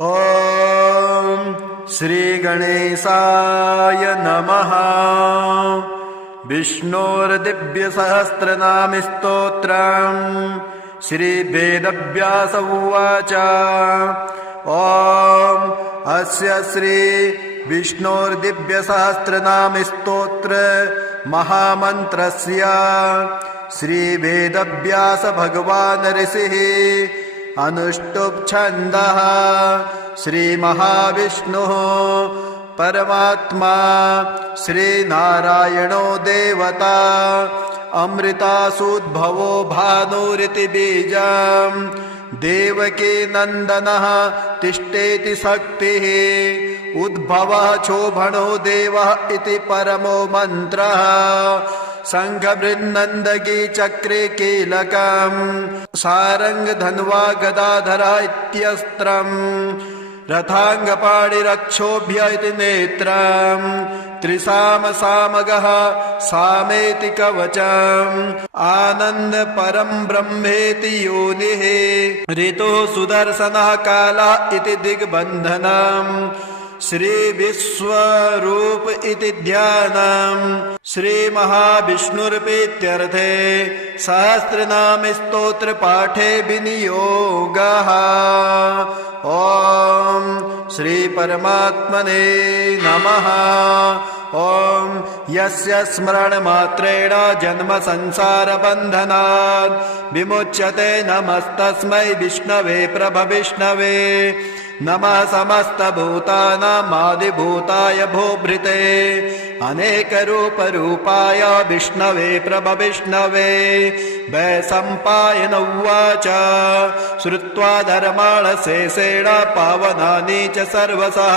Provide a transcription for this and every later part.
ॐ श्रीगणेशाय नमः। विष्णोर्दिव्यसहस्रनामस्तोत्रम् श्रीवेदव्यास उवाच। ॐ अस्य श्री विष्णोर्दिव्यसहस्रनामस्तोत्र महामन्त्रस्य श्रीवेदव्यास भगवान् ऋषिः अनुष्टुप् छन्दः। श्रीमहाविष्णुः परमात्मा श्रीनारायणो देवता अमृतासूद्भवो भानुरिति बीजम् देवकी नन्दनः तिष्ठेति शक्तिः उद्भवः शोभनो देवः इति परमो मन्त्रः। शङ्खबृन्नन्दगी चक्रे कीलकम् सारङ्ग धन्वा गदाधरः इत्यस्त्रम् रथाङ्गपाणिरक्षोभ्य इति नेत्रम् त्रिसाम सामगः सामेति कवचम् आनन्द परं ब्रह्मेति योनिः ऋतुः सुदर्शनः कालः इति दिग्बन्धनम् श्री विश्वरूप इति ध्यानम् श्री महाविष्णुर्प्रीत्यर्थे सहस्रनाम स्तोत्र पाठे विनियोगः। ॐ श्री परमात्मने नमः। ॐ यस्य स्मरणमात्रेण जन्म संसार बन्धनात् विमुच्यते नमस्तस्मै विष्णवे प्रभविष्णवे। नमः समस्तभूतानामादिभूताय भूभृते अनेकरूपरूपाय विष्णवे प्रभविष्णवे। वैशम्पायन उवाच श्रुत्वा धर्माणशेषेण पावनानि च सर्वशः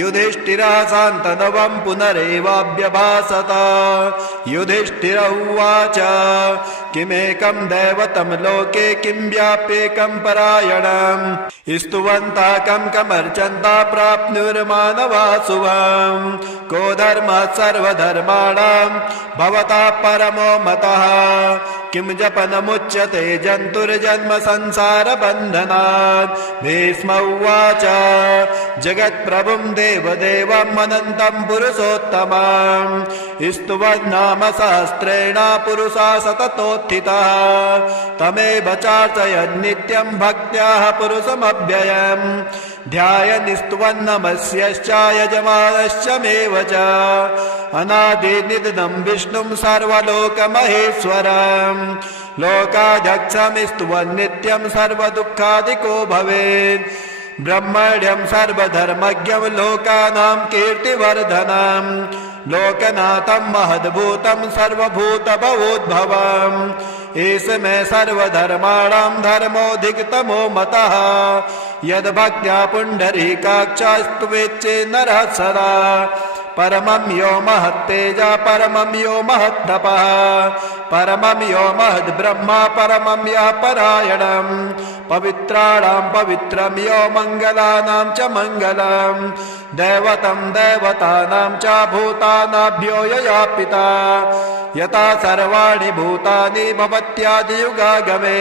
युधिष्ठिरः शान्तनवं पुनरेवाभ्यभाषत। युधिष्ठिर उवाच किमेकं दैवतं लोके किं व्याप्येकं परायणम् स्तुवन्तः कं कमर्चन्तः प्राप्नुर्मानवा शुभम्। को धर्मः सर्वधर्माणां भवतः परमो मतः किं जपनमुच्यते जन्तुर्जन्म संसार बन्धनात्। भीष्म उवाच जगत्प्रभुं देवदेवम् अनन्तं पुरुषोत्तमम् स्तुवन्नाम सहस्रेण पुरुषा सततोत्थितः तमेव चार्चयन्नित्यं भक्त्याः पुरुषमव्ययम्। ध्यायन्स्तुवन्नमस्यश्च यजमानश्च मेव च अनादिनिधनं विष्णुं सर्वलोकमहेश्वरम्। लोकाध्यक्षमिस्तुवन्नित्यं सर्वदुःखादिको भवेत्। ब्रह्मण्यं सर्वधर्मज्ञं लोकानां कीर्तिवर्धनम् लोकनाथं महद्भूतं सर्वभूतभवोद्भवम्। एष मे सर्वधर्माणां धर्मोऽधिकतमो मतः यद्भक्त्या पुण्डरीकाक्षस्तुवेच्चे नरः सदा। परमं यो महत्तेजा परमं यो महत्तपः परमं यो महद्ब्रह्मा परमं यः परायणम्। पवित्राणां पवित्रं यो मङ्गलानां च मङ्गलम् दैवतं दैवतानां च भूतानाभ्यो यया पिता। यथा सर्वाणि भूतानि भवत्यादियुगागमे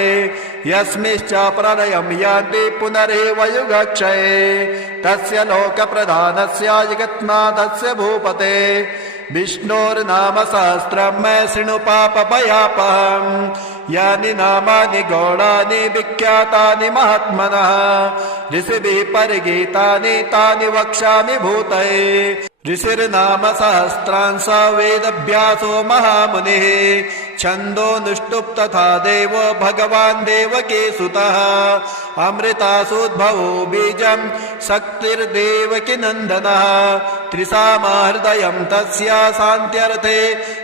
यस्मिश्च प्रलयं यान्ति पुनरेव युगक्षये तस्य लोकप्रधानस्य जगन्नाथस्य भूपते विष्णोर्नाम सहस्रं मे शृणु पापभयापहम्। यानि नामानि गौणानि विख्यातानि महात्मनः ऋषिभिः परिगीतानि तानि वक्ष्यामि भूतये। ऋषिर्नाम सहस्रांश वेदव्यासो महामुनिः छन्दोऽनुष्टुप् तथा देवो भगवान् देवकी सुतः अमृतासूद्भवो बीजं शक्तिर्देवकी नन्दनः त्रिसामहृदयं तस्य शान्त्यर्थे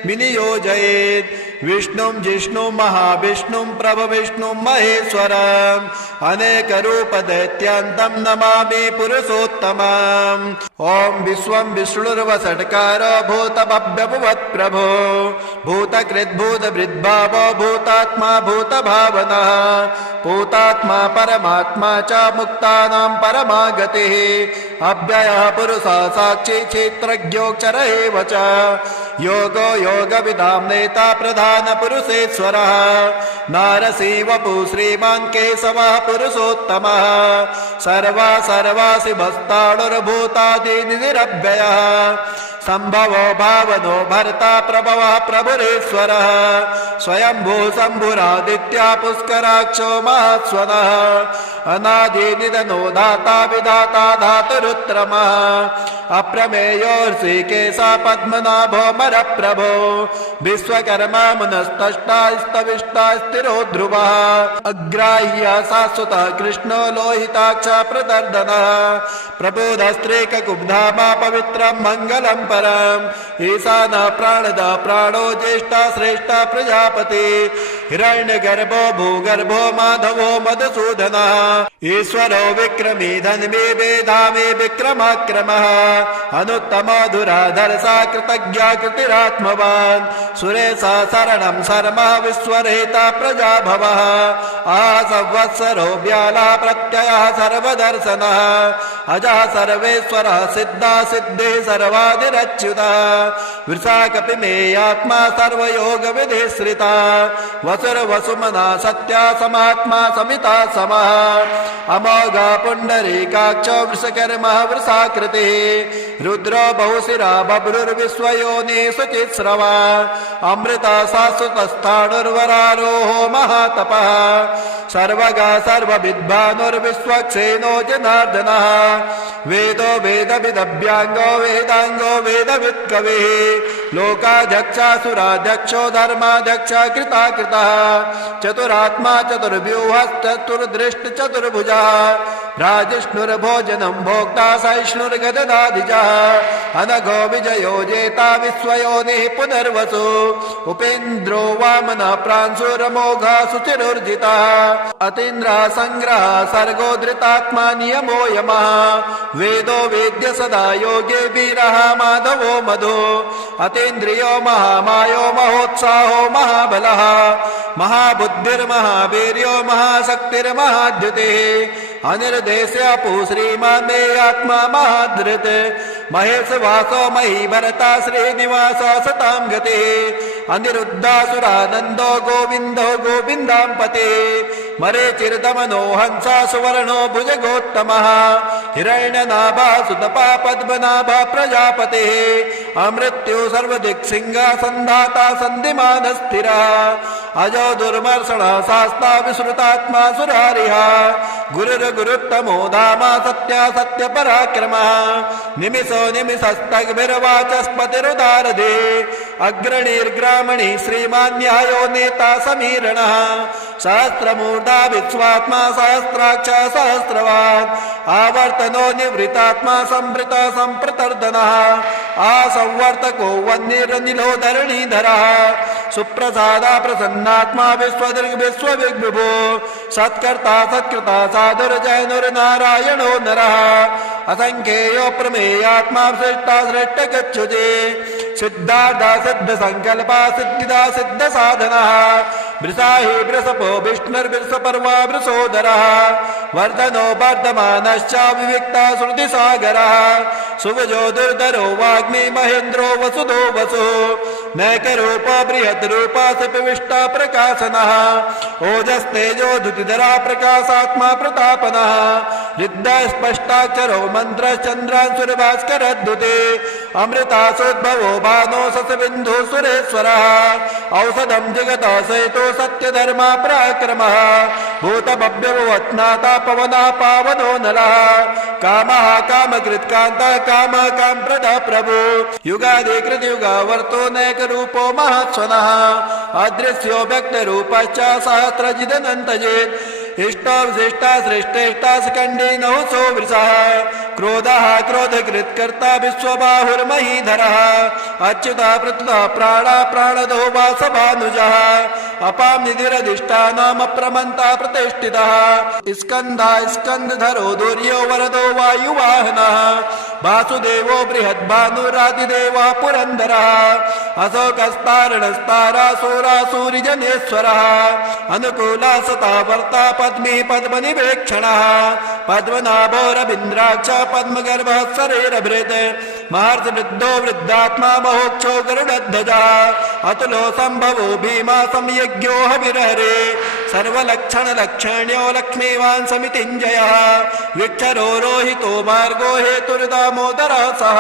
विनियोजयेत्। विष्णुं जिष्णुं महाविष्णुं प्रभविष्णुं महेश्वरम् अनेकरूपदैत्यान्तं नमामि पुरुषोत्तमम्। ॐ विश्वं विष्णुर्वषट्कारो भूतभव्यभुवत्प्रभो भूतकृद्भूतभृद्भावो भूतात्मा भूतभावनः भूतात्मा परमात्मा च मुक्तानां परमागतिः अव्ययः पुरुषः साक्षी क्षेत्रज्ञोऽक्षर एव च योगो योगविदां नेता प्रधानपुरुषेश्वरः नारसी वपु श्रीमान् केशवः पुरुषोत्तमः सर्वा सर्वासि भस्ताणुर्भूतादिनिरव्ययः संभवो भावनो भर्ता प्रभवः प्रभुरेश्वरः स्वयंभू शम्भुरादित्या पुष्कराक्षो महास्वनः अनादिनिधनो दाता विधाता धातुरुत्तमः अप्रमेयो ऋषिकेशः पद्मनाभो मरप्रभो विश्वकर्मा मुनस्तष्टा स्तविष्टा स्थिरो ध्रुवः अग्राह्य शाश्वतः कृष्णो लोहिताक्ष प्रदर्दनः प्रबोधस्त्रीककुब्धामा पवित्रं मङ्गलं परम् ईशानः प्राणदः प्राणो ज्येष्ठा श्रेष्ठा प्रजापति हिरण्यगर्भो भूगर्भो माधवो मधुसूदनः ईश्वरो विक्रमी धन्वी वेधामी विक्रमाक्रमः अनुत्तमो धुराधर्षा कृतज्ञा कृतिरात्मवान् सुरेशः शरणं शर्मः विश्वरेता प्रजाभवः संवत्सरो व्यालः प्रत्ययः सर्वदर्शनः अजः सर्वेश्वरः सिद्धा सिद्धिः सर्वादिरच्युतः वृषा कपिमेयात्मा सर्वयोगविधिश्रिता वसुर्वसुमना सत्या समात्मा समिता समः अमोघा पुण्डरीकाक्षो वृषकर्मः वृषाकृतिः रुद्रो बहुशिरा बभ्रुर्विश्वयोनिः शुचिस्रवा अमृता शाश्वतस्थाणुर्वरारोहो महातपः सर्वगा सर्वविद्वानुर्विश्वक्सेनो जनार्दनः वेदो वेदविदभ्यांगो वेदांगो वेदवित्कविः लोकाध्यक्षासुराध्यक्षो धर्माध्यक्ष कृताकृतः चतुरात्मा चतुर्व्यूहश्चतुर्दृष्ट चतुर्भुजः राजिष्णुर्भोजनं भोक्ता सहिष्णुर्गददाधिजः अनघो विजयो जेता विश्वयोनिः पुनर्वसु उपेन्द्रो वामनः प्रांशुरमोघा शुचिरुर्जितः अतीन्द्रः संग्रह सर्गो धृतात्मा नियमो यमः वेदो वेद्य सदा योगे वीरः माधवो मधु अतीन्द्रियो महामायो महोत्साहो महाबलः महाबुद्धिर्महावीर्यो महाशक्तिर्महाद्युतिः अनिर्देश्यपु श्रीमान् मे आत्मा महाधृत् महेश वासो मही भरता श्रीनिवास सतां गतिः अनिरुद्धासुरानन्दो गोविन्दो गोविन्दाम्पते मरीचिर्दमनो हंसा सुवर्णो भुजगोत्तमः हिरण्यनाभा सुतपा पद्मनाभा प्रजापतिः अमृत्यु सर्वदिक्सिंहा सन्धाता सन्धिमान् स्थिरः अजो दुर्मर्षणः शास्ता विश्रुतात्मा सुरारिः गुरुर्गुरुत्तमो धामा सत्या सत्यपराक्रमः निमिषो निमिषस्तग्भिर्वाचस्पतिरुदारधे अग्रणीर्ग्रामणी श्रीमान् न्यायो नेता समीरणः सहस्रमूर्धा विश्वात्मा सहस्राक्ष सहस्रवान् आवर्तनो निवृतात्मा संवृत संप्रतर्दनः आसंवर्तको वह्निरनिलो धरणीधरः सुप्रसादा प्रसन्नात्मा विश्वविग्विभो सत्कर्ता सत्कृता साधुर्जैनुर्नारायणो नरः असंख्येयो प्रमेयात्मा श्रेष्ठा श्रेष्ठ गच्छुते सिद्धार्था सिद्ध संकल्पा सिद्धिदा सिद्ध साधनः वृषाहि वृषपो विष्णुर्वृषपर्वा वृषोदरः वर्धनो वर्धमानश्च विविक्ता श्रुतिसागरः सुवजो दुर्धरो वाग्मी महेन्द्रो वसुदो वसु नैकरूप बृहद्रूपा सपिविष्टा प्रकाशनः ओजस्तेजो धुतिधरा प्रकाशात्मा प्रतापनः रिद्ध स्पष्टाक्षरो मन्त्रश्चन्द्रांशुर्भास्करद्युते अमृतासोद्भवो भानो ससबिन्धु सुरेश्वरः औषधं जगतः सहितो सत्यधर्मा पराक्रमः भूतभव्यवत्नाता पवना पावनो नरः कामः कामकृत्कान्तः कामः कामप्रदः प्रभु युगादिकृतयुगावर्तो नैकरूपो महत्स्वनः अदृश्यो व्यक्तरूपश्च सहस्रजिदनन्तजेत् इष्टो विशिष्टा श्रेष्ठेष्टा स्कन्धे नहुसो वृषः क्रोधः क्रोधकृत्कर्ता विश्वबाहुर्महीधरः अच्युतः पृथुतः प्राणा प्राणदो वासभानुजः अपां निधिरधिष्ठानमप्रमन्ता प्रतिष्ठितः स्कन्धा स्कन्धधरो दुर्यो वरदो वायुवाहनः वासुदेवो बृहद्भानुरादिदेवः पुरन्दरः अशोकस्तारणस्तारासुरासूरिजनेश्वरः अनुकूला सता वर्ता पद्मी पद्मनिवेक्षणः पद्मनाभो रवीन्द्राक्ष पद्मगर्भः शरीरभृत् महर्षि वृद्धो वृद्धात्मा महोक्षो गरुडध्वजा अतुलो संभवो भीमा संयज्ञो हविरहरे सर्वलक्षण लक्षण्यो लक्ष्मीवान् समितिञ्जयः विक्षरो रोहितो मार्गो हेतुर्दामोदरः सः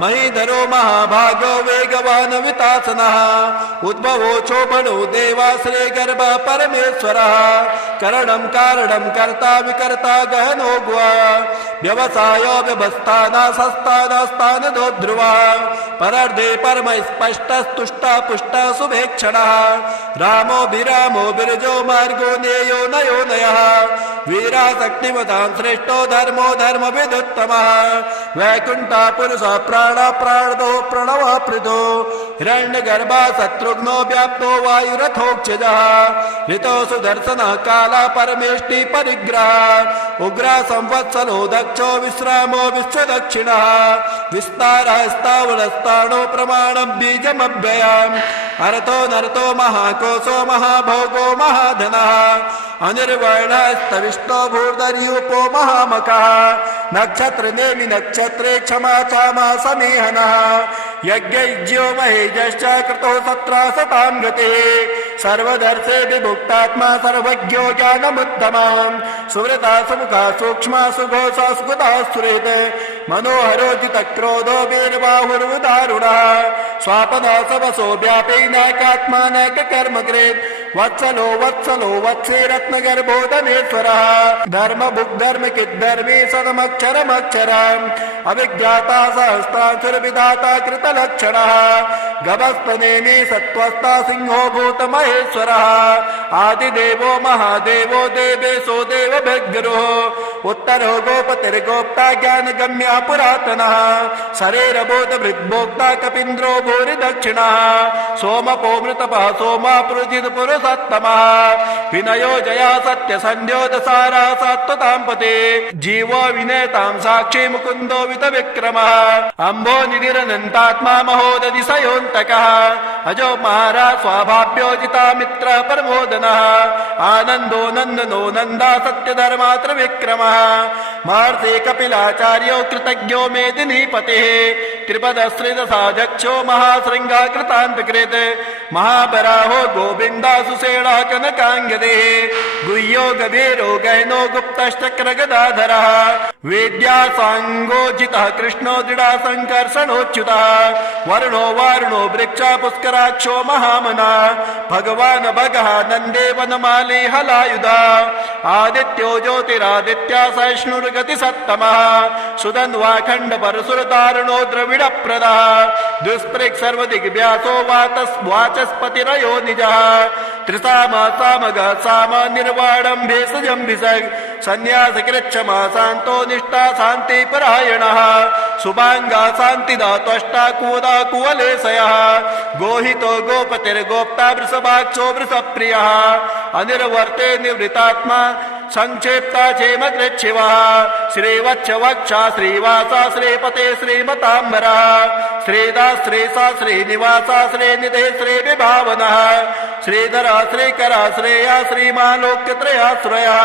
महीधरो महाभागो वेगवान् वितासनः उद्भवो चोपणो देवाश्रे गर्भ परमेश्वरः करणं कारणं कर्ता विकर्ता गहनो गुहा व्यवसायो व्यवस्थाना सस्तानास्तानदो ध्रुवा परर्धे परम स्पष्टस्तुष्टा पुष्टा शुभेक्षणः रामो विरामो बिरजो मार्गो नेयो नयो नयः वीराशक्तिमतां श्रेष्ठो धर्मो धर्मविदुत्तमः वैकुण्ठा पुरुषः प्राणा प्राणदो प्रणवः पृथो हिरण्यगर्भा शत्रुघ्नो व्याप्तो वायुरथोक्षजः ऋतो सुदर्शनः काला परमेष्टि परिग्रह उग्रा संवत्सरो दक्षो विश्रामो विश्वदक्षिणः विस्तारः स्थावरस्ताणो प्रमाणं बीजमव्ययम् अर्थो नरतो महाकोशो महाभोगो महाधनः अनिर्वर्णस्तविष्टो भूर्धर्यूपो महामकः नक्षत्र नेमि नक्षत्रे क्षमा चामा समीहनः यज्ञज्ञो महेजश्च कृतो सत्रासतां गतिः सर्वदर्शे विभुक्तात्मा सर्वज्ञो ज्ञानमुत्तमम् सुवृता सुमुखा सूक्ष्मा सुघोषा सुगता सुहृत् मनोहरो जितक्रोधो वीरबाहुरुदारुणः स्वापदा सवसो व्यापैनाकात्मा नैककर्मकृत् वत्सलो वत्सलो वत्से रत्नगर्भो धनेश्वरः धर्मभुग्धर्मकिद्धर्मी सदमक्षरमक्षरम् अविज्ञाता सहस्रासुरविधाता कृतलक्षणः गवस्पनेमि सत्त्वस्था सिंहो भूतमहेश्वरः आदिदेवो महादेवो देवेशो देवभिर्गुरुः उत्तरो गोपतिर्गोप्ता ज्ञानगम्या पुरातनः शरीरबोधभृद्भोक्ता कपीन्द्रो भूरि दक्षिणः सोमपो मृतपः सोमा पुरुषिदपुरुषोत्तमः विनयो जया सत्यसन्ध्यो दसारा सात्वताम्पते जीवो विनेतां साक्षी मुकुन्दो वितविक्रमः अम्भो निधिरनन्तात्मा महोदधिशयोऽन्तकः अजो महाराज स्वाभाव्योजिता मित्र परमोदनः आनन्दो नन्दनो नन्दा सत्यधर्मा त्रिविक्रमः महर्षि कपिलाचार्यो कृतज्ञो मेदिनीपतिः त्रिपदश्रीदशाध्यक्षो महाशृङ्गा कृतान्तकृत् महाबराहो गोविन्दा सुषेणा कनकाङ्गदेः गुह्यो गभीरो गहनो गुप्तश्चक्रगदाधरः वेद्या साङ्गोजितः कृष्णो दृढा सङ्कर्षणोच्युतः वर्णो वारुणो वृक्षा पुष्कराक्षो महामना भगवान् भगः नन्दे वनमाली हलायुधा आदित्यो ज्योतिरादित्या सहिष्णुर्गतिसत्तमः सुधन्वाखण्ड परशुरतारुणो द्रविडप्रदः दुष्पृक् सर्वदिग्व्यासो वाचस्पतिरयो निजः त्रिसामा सामगः साम निर्वाणं भेषजं भिषग् सन्न्यासकृच्छमा शान्तो निष्ठा शान्तिपरायणः शुभाङ्गा शान्तिदा त्वष्टा कुवदा कुवलेशयः गोहितो गोपतिर्गोप्ता वृषभाक्षो वृषप्रियः अनिर्वर्ते निवृतात्मा संक्षेप्ता क्षेमकृच्छिवः श्रीवत्सवक्षा श्रीवासा श्रीपते श्रीमताम्बरः श्रीदा श्रीसा श्रीनिवासा श्रीनिधे श्रीविभावनः श्रीधरा श्रीकरा श्रेया श्रीमालोक्यत्रयाश्रयः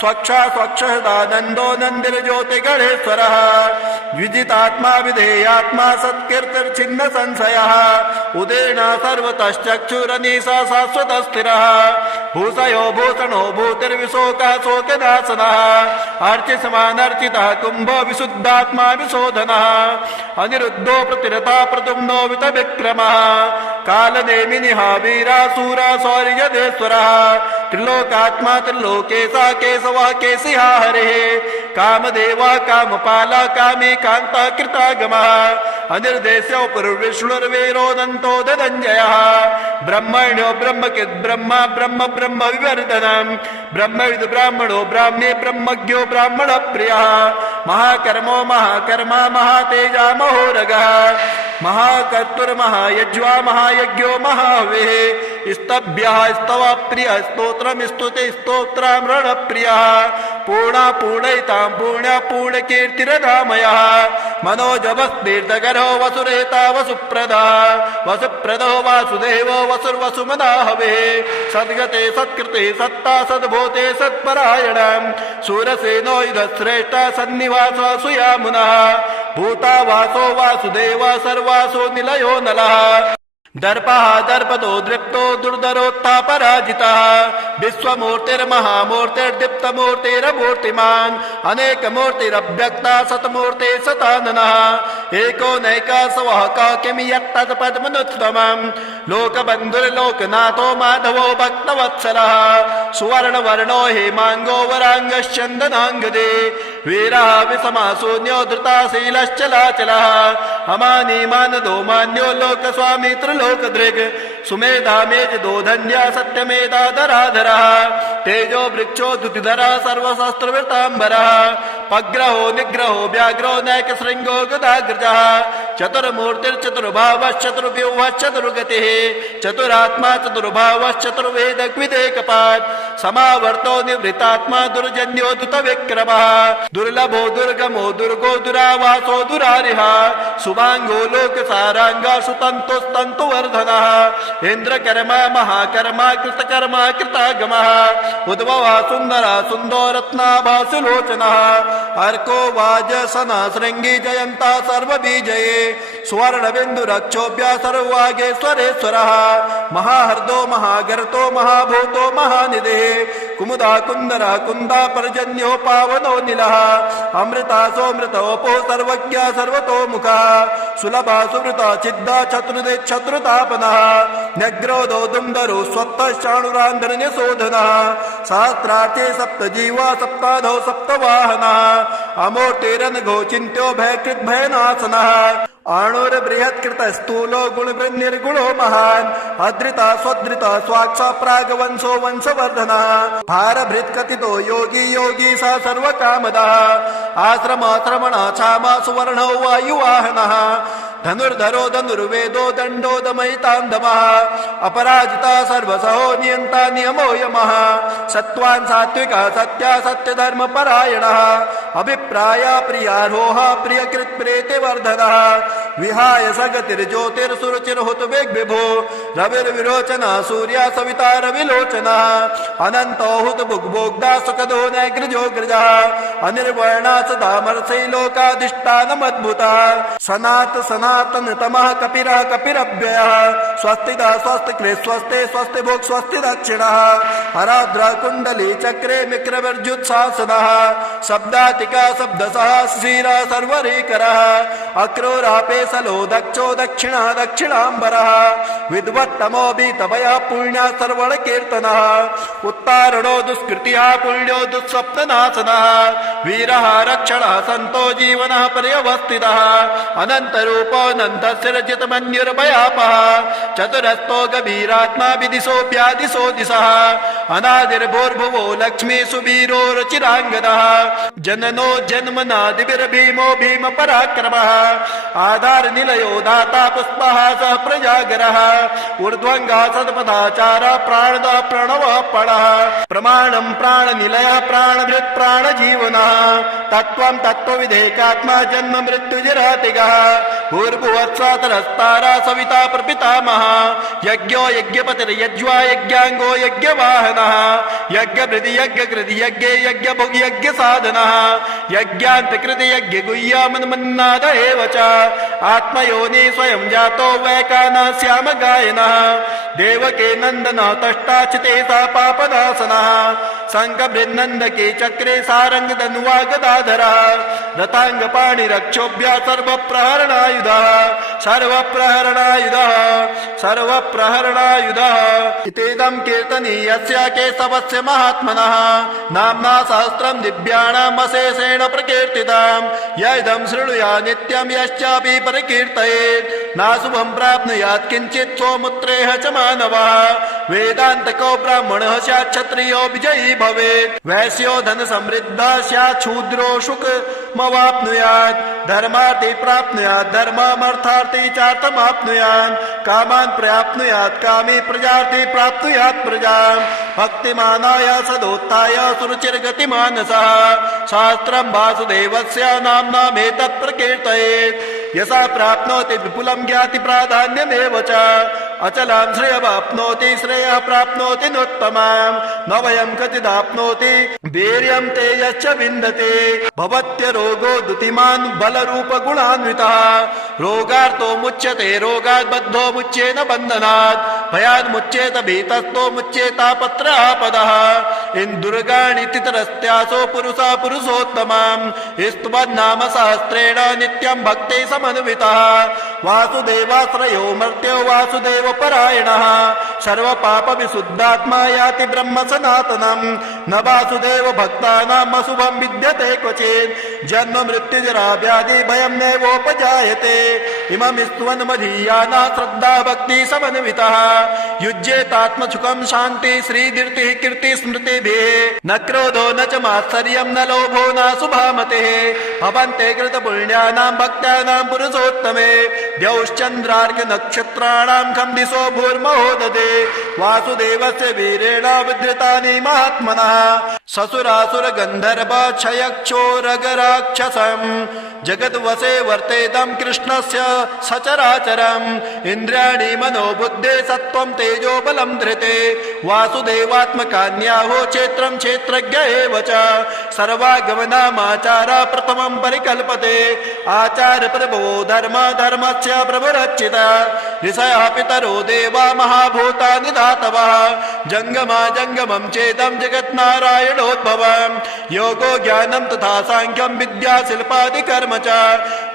स्वक्षा स्वक्षदानन्दो नन्दिर्ज्योतिगणेश्वरः विजितात्मा विधेयात्मा सत्कीर्तिर्छिन्न संशयः उदेना सर्वतश्चक्षुरनीसा शाश्वत स्थिरः भूषयो भूषणो भूतिर्विशोकः शोकनाशनः अर्चिसमानर्चितः कुम्भो विशुद्धात्मा विशोधनः अनिरुद्धो प्रतिरता प्रद्युम्नो वितविक्रमः कालनेमिनिः वीरासूरा शौर्यदेश्वरः त्रिलोकात्मा त्रिलोकेशा केशवः केशिहा हरिः कामदेवा कामपाला कामी कान्ता कृतागमः अनिर्देश्यो पुरुर्विष्णुर्वीरोदन्तो धनञ्जयः ब्रह्मण्यो ब्रह्मकिद् ब्रह्मा ब्रह्म ब्रह्म विवर्धनम् ब्रह्मविद् ब्राह्मणो ब्राह्मे ब्रह्मज्ञो ब्राह्मण प्रियः महाकर्मो महाकर्मा महातेजा महोरगः महाकर्तुर्महायज्वा महायज्ञो महाहविः स्तभ्यः स्तवा प्रियः स्तोत्रं स्तुते स्तोत्रामृण प्रियः पूर्णा पूर्णयितां पुण्या पूर्णकीर्तिरधामयः मनोजवस्तीर्थकरो वसुरेता वसुप्रदा वसुप्रदो वासुदेवो वसुर्वसुमनाहवे सद्गते सत्कृते सत्ता सद्भूते सत्परायणम् सूरसेनो युधश्रेष्ठ सन्निवास सुयामुनः भूता वासो वासुदेव सर्वासो निलयो नलः दर्पः दर्पदो दृप्तो दुर्धरोत्थापराजितः विश्वमूर्तिर्महामूर्तिर्दीप्तमूर्तिरमूर्तिमान् अनेकमूर्तिरव्यक्ता सतमूर्ते सताननः एको नैकासवः किं यत्तत्पद्मनुत्तमम् लोकबन्धुर्लोकनाथो माधवो भक्तवत्सलः सुवर्णवर्णो हेमाङ्गो वराङ्गश्चन्दनाङ्गदे वीरः विषमाशून्यो धृताशीलश्चलाचलः अमानी मानदो मान्यो लोकस्वामी लोकदृग सुमेधा मेज दो धन्या सत्यमेधा धराधरः तेजो वृक्षो दुतिधरः सर्वशास्त्रवृतांबरः पग्रहो निग्रहो व्याघ्रो नैक श्रृंगो गदाग्रजः चतुर्मूर्तिर्चतुर्भावश्चतुर्व्यूहश्चतुर्गतिः चतुरात्मा चतुर्भावश्चतुर्वेदग्विदेकपात् समावर्तो निवृतात्मा दुर्जन्यो दुतविक्रमः दुर्लभो दुर्गमो दुर्गो दुरावासो दुरारिः सुभांगो लोकसारांगा सुतंतुस्तंतु वर्धनः इंद्रकर्मा महाकर्मा कृतकर्मा कृतागमः उद्भवः सुंदरः सुंदो रत्नाभासुलोचनः अर्को वाजसना श्रृंगी जयंता सर्वबीजये स्वर्णबिन्दुरक्षोभ्य सर्ववागेश्वरेश्वरः महाहर्दो महागर्तो महाभूतो महानिधिः कुमुदा कुंदरा कुंदा पर्जन्यो पावनो निलः अमृता सोमृतोपो सर्वज्ञ सर्वतो मुखः सुलभा सुमृता चिद्दा चतुर्दे शत्रुतापनः न्यग्रोधो दुंदरो स्वत्तश्चाणुरान्धन्यशोधनः सहस्रार्थे सप्तजीवा सप्ताधो सप्तवाहनः अमूर्तिरनघो चिन्त्यो भयकृत् भयनाशनः आणुर बृहत्कृत स्थूलो गुणवृन्निर्गुणो महान् अद्रिता स्वद्रिता स्वाक्षा प्रागवंशो वंशवर्धनः भारभृत् कथितो योगी योगी स सर्वकामदः आश्रमाश्रमणः क्षामा सुवर्णो वायुवाहनः धनुर्धरो धनुर्वेदो दंडो दमयितांदमः अपराजिता सर्वसहो नियंता नियमो यमः सत्वान् सात्विका सत्या सत्यधर्म परायणः अभिप्राय प्रियारोह प्रियकृत् प्रेते वर्धनः विहाय सगतिर्ज्योतिर्सुरुचिर्हुत विभो रविर्विरोचनः सूर्या सविता रविलोचनः अनंतो हुत भुग्भोग्धा सुखदो नैग्रजो ग्रजः अनिर्वर्णा सदामर्षै लोकाधिष्ठानमद्भुतः सनात सनातन तमः कपिरः कपिरव्ययः स्वस्तिदा स्वस्तिकृ स्वस्ते स्वस्ति भोग स्वस्ति दक्षिणः हराद्रा कुंडली चक्रे मिक्रवर्जुत्सासनः शब्दातिका शब्दसः शिशिरः सर्वरीकरः अक्रूरापेसलो दक्षो दक्षिणः दक्षिणांबरः विद्वत्तमो बीतभयः पुण्यः सर्वण कीर्तनः उत्तारणो दुष्कृतिः पुण्यो दुःस्वप्ननाशनः वीरः रक्षणः संतो जीवनः पर्यवस्थितः अनन्तरूपोऽनन्तशिरजितमन्युर्भयापः चतुरस्तो गभीरात्मा विदिशोऽप्यादिशो दिशः अनादिर्भूर्भुवो लक्ष्मी सुवीरो रुचिराङ्गदः जननो जन्मनादिभिर्भीमो भीम पराक्रमः आधार निलयो दाता पुष्पः सह प्रजागरः ऊर्ध्वङ्गः सदपदाचारः प्राणदः प्रणवः पणः प्रमाणं प्राणनिलयः प्राणभृत् प्राणजीवनः तत्त्वं तत्त्वविधेकात्मा जन्म मृत्युजरातिगः भूर्भुवत्सातरस्तारा सविता प्रपितामहः यज्ञो यज्ञपतिर्यज्वा यज्ञाङ्गो यज्ञवाहनः यज्ञभृति यज्ञकृति यज्ञे यज्ञभुग् यज्ञसाधनः यज्ञान्तकृति यज्ञगुह्यामन्मन्नाद एव च आत्मयोनि स्वयं जातो वैकानः श्याम गायनः देवके नन्दनः तष्टाचिते सा पापनाशनः शङ्खबृन्नन्दके चक्रे सारङ्गधनुवा गदाधरः रताङ्गपाणिरक्षोभ्यः सर्वप्रहरणायुधः सर्वप्रहरणायुधः सर्वप्रहरणायुधः इत्येदं कीर्तनीयस्य केशवस्य महात्मनः नाम्ना सहस्रं दिव्याणाम् अशेषेण प्रकीर्तितम् य इदं शृणुया नित्यं यश्चापि परिकीर्तयेत् नाशुभं प्राप्नुयात् किञ्चित् स्वमुत्रेह च मानवः वेदान्तको ब्राह्मणः स्यात् क्षत्रियो विजयी भवेत् वैश्यो धन समृद्धः स्यात् शूद्रो सुखमवाप्नुयात् धर्मार्थी प्राप्नुयात् धर्ममर्थार्थी चार्थमाप्नुयात् कामान् प्राप्नुयात् कामी प्रजार्थी प्राप्नुयात् प्रजाम् भक्तिमानाय सदोत्थाय सुरुचिर्गतिमानसः शास्त्रं वासुदेवस्य नाम्नामेतत् प्रकीर्तयेत् यसा प्राप्नोति विपुलं ज्ञाति प्राधान्यमेव च अचलां श्रेयमाप्नोति श्रेयः प्राप्नोति नोत्तमाम् न वयं कचिदाप्नोति वीर्यं तेजश्च विन्दते भवत्यरोगो दुतिमान् बलरूपगुणान्वितः रोगार्तो मुच्यते रोगात् बद्धो मुच्येत बन्धनात् भयात् मुच्येत भीतस्तो मुच्येतापत्रापदः इन्दुर्गाणि तितरस्त्यासो पुरुषा पुरुषोत्तमाम् स्तुवन्नाम सहस्रेण नित्यं भक्ते समन्वितः वासुदेवाश्रयो मर्त्यो वासुदेव परायणः सर्वपापविशुद्धात्मा याति ब्रह्म सनातनम् न वासुदेव भक्तानाम् अशुभं विद्यते क्वचित् जन्म मृत्युजरा व्याधि भयं नैवोपजायते इमं स्तुवन् मदीयाना श्रद्धा भक्ति समन्वितः युज्येतात्मसुखं शान्ति श्रीदीर्तिः कीर्ति स्मृतिभिः न क्रोधो न च मात्सर्यं न लोभो न शुभामतिः भवन्ते कृतपुण्यानां भक्तानां पुरुषोत्तमे द्यौश्चन्द्रार्क नक्षत्राणां खं दिशो भूर्महोदधे वासुदेवस्य वीरेण विधृतानि महात्मनः ससुरासुर गन्धर्व क्षयक्षोरगराक्षसम् जगद्वसे वर्तेदं कृष्णस्य सचराचरम् इन्द्रियाणि मनोबुद्धे सत्त्वं तेजो बलं धृते वासुदेवात्मकान्याहो क्षेत्रं क्षेत्रज्ञ एव च सर्वागमनामाचार प्रथमं परिकल्पते आचार्य प्रभो धर्म धर्मस्य प्रभुरच्चिता ऋषयः पितरो देवा महाभूतानि धातवः जङ्गमा जङ्गमं चेदं जगन्नारायणोद्भवम् योगो ज्ञानं तथा साङ्ख्यं विद्या शिल्पादि कर्म च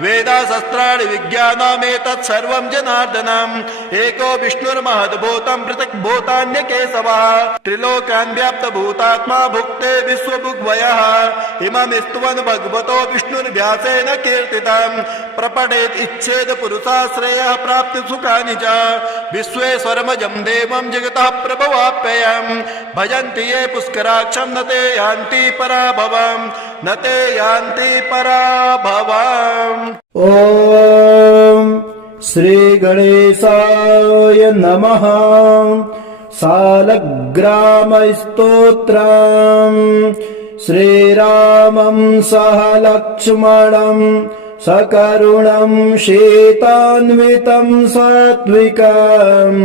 वेदाशस्त्राणि विज्ञानमेतत् सर्वं जनार्दनम् एको विष्णुर्महद्भूतं पृथक् भूतान्यकेशवः त्रिलोकान् व्याप्तभूतात्मा भुक्ते विश्वभुग्वयः इमं स्तुवन् भगवतो विष्णुर्व्यासेन कीर्तितम् प्रपठेत् इच्छेद पुरुषाश्रयः प्राप्ति सुखानि च विश्वेश्वरमजं देवं जगतः प्रभवाप्ययम् भजन्ति ये पुष्कराक्षं न ते यान्ति पराभवम् न ते यान्ति पराभवम्। ॐ श्री गणेशाय नमः। सालग्रामस्तोत्रम् श्रीरामं सह लक्ष्मणं सकरुणं शीतान्वितं सात्विकम्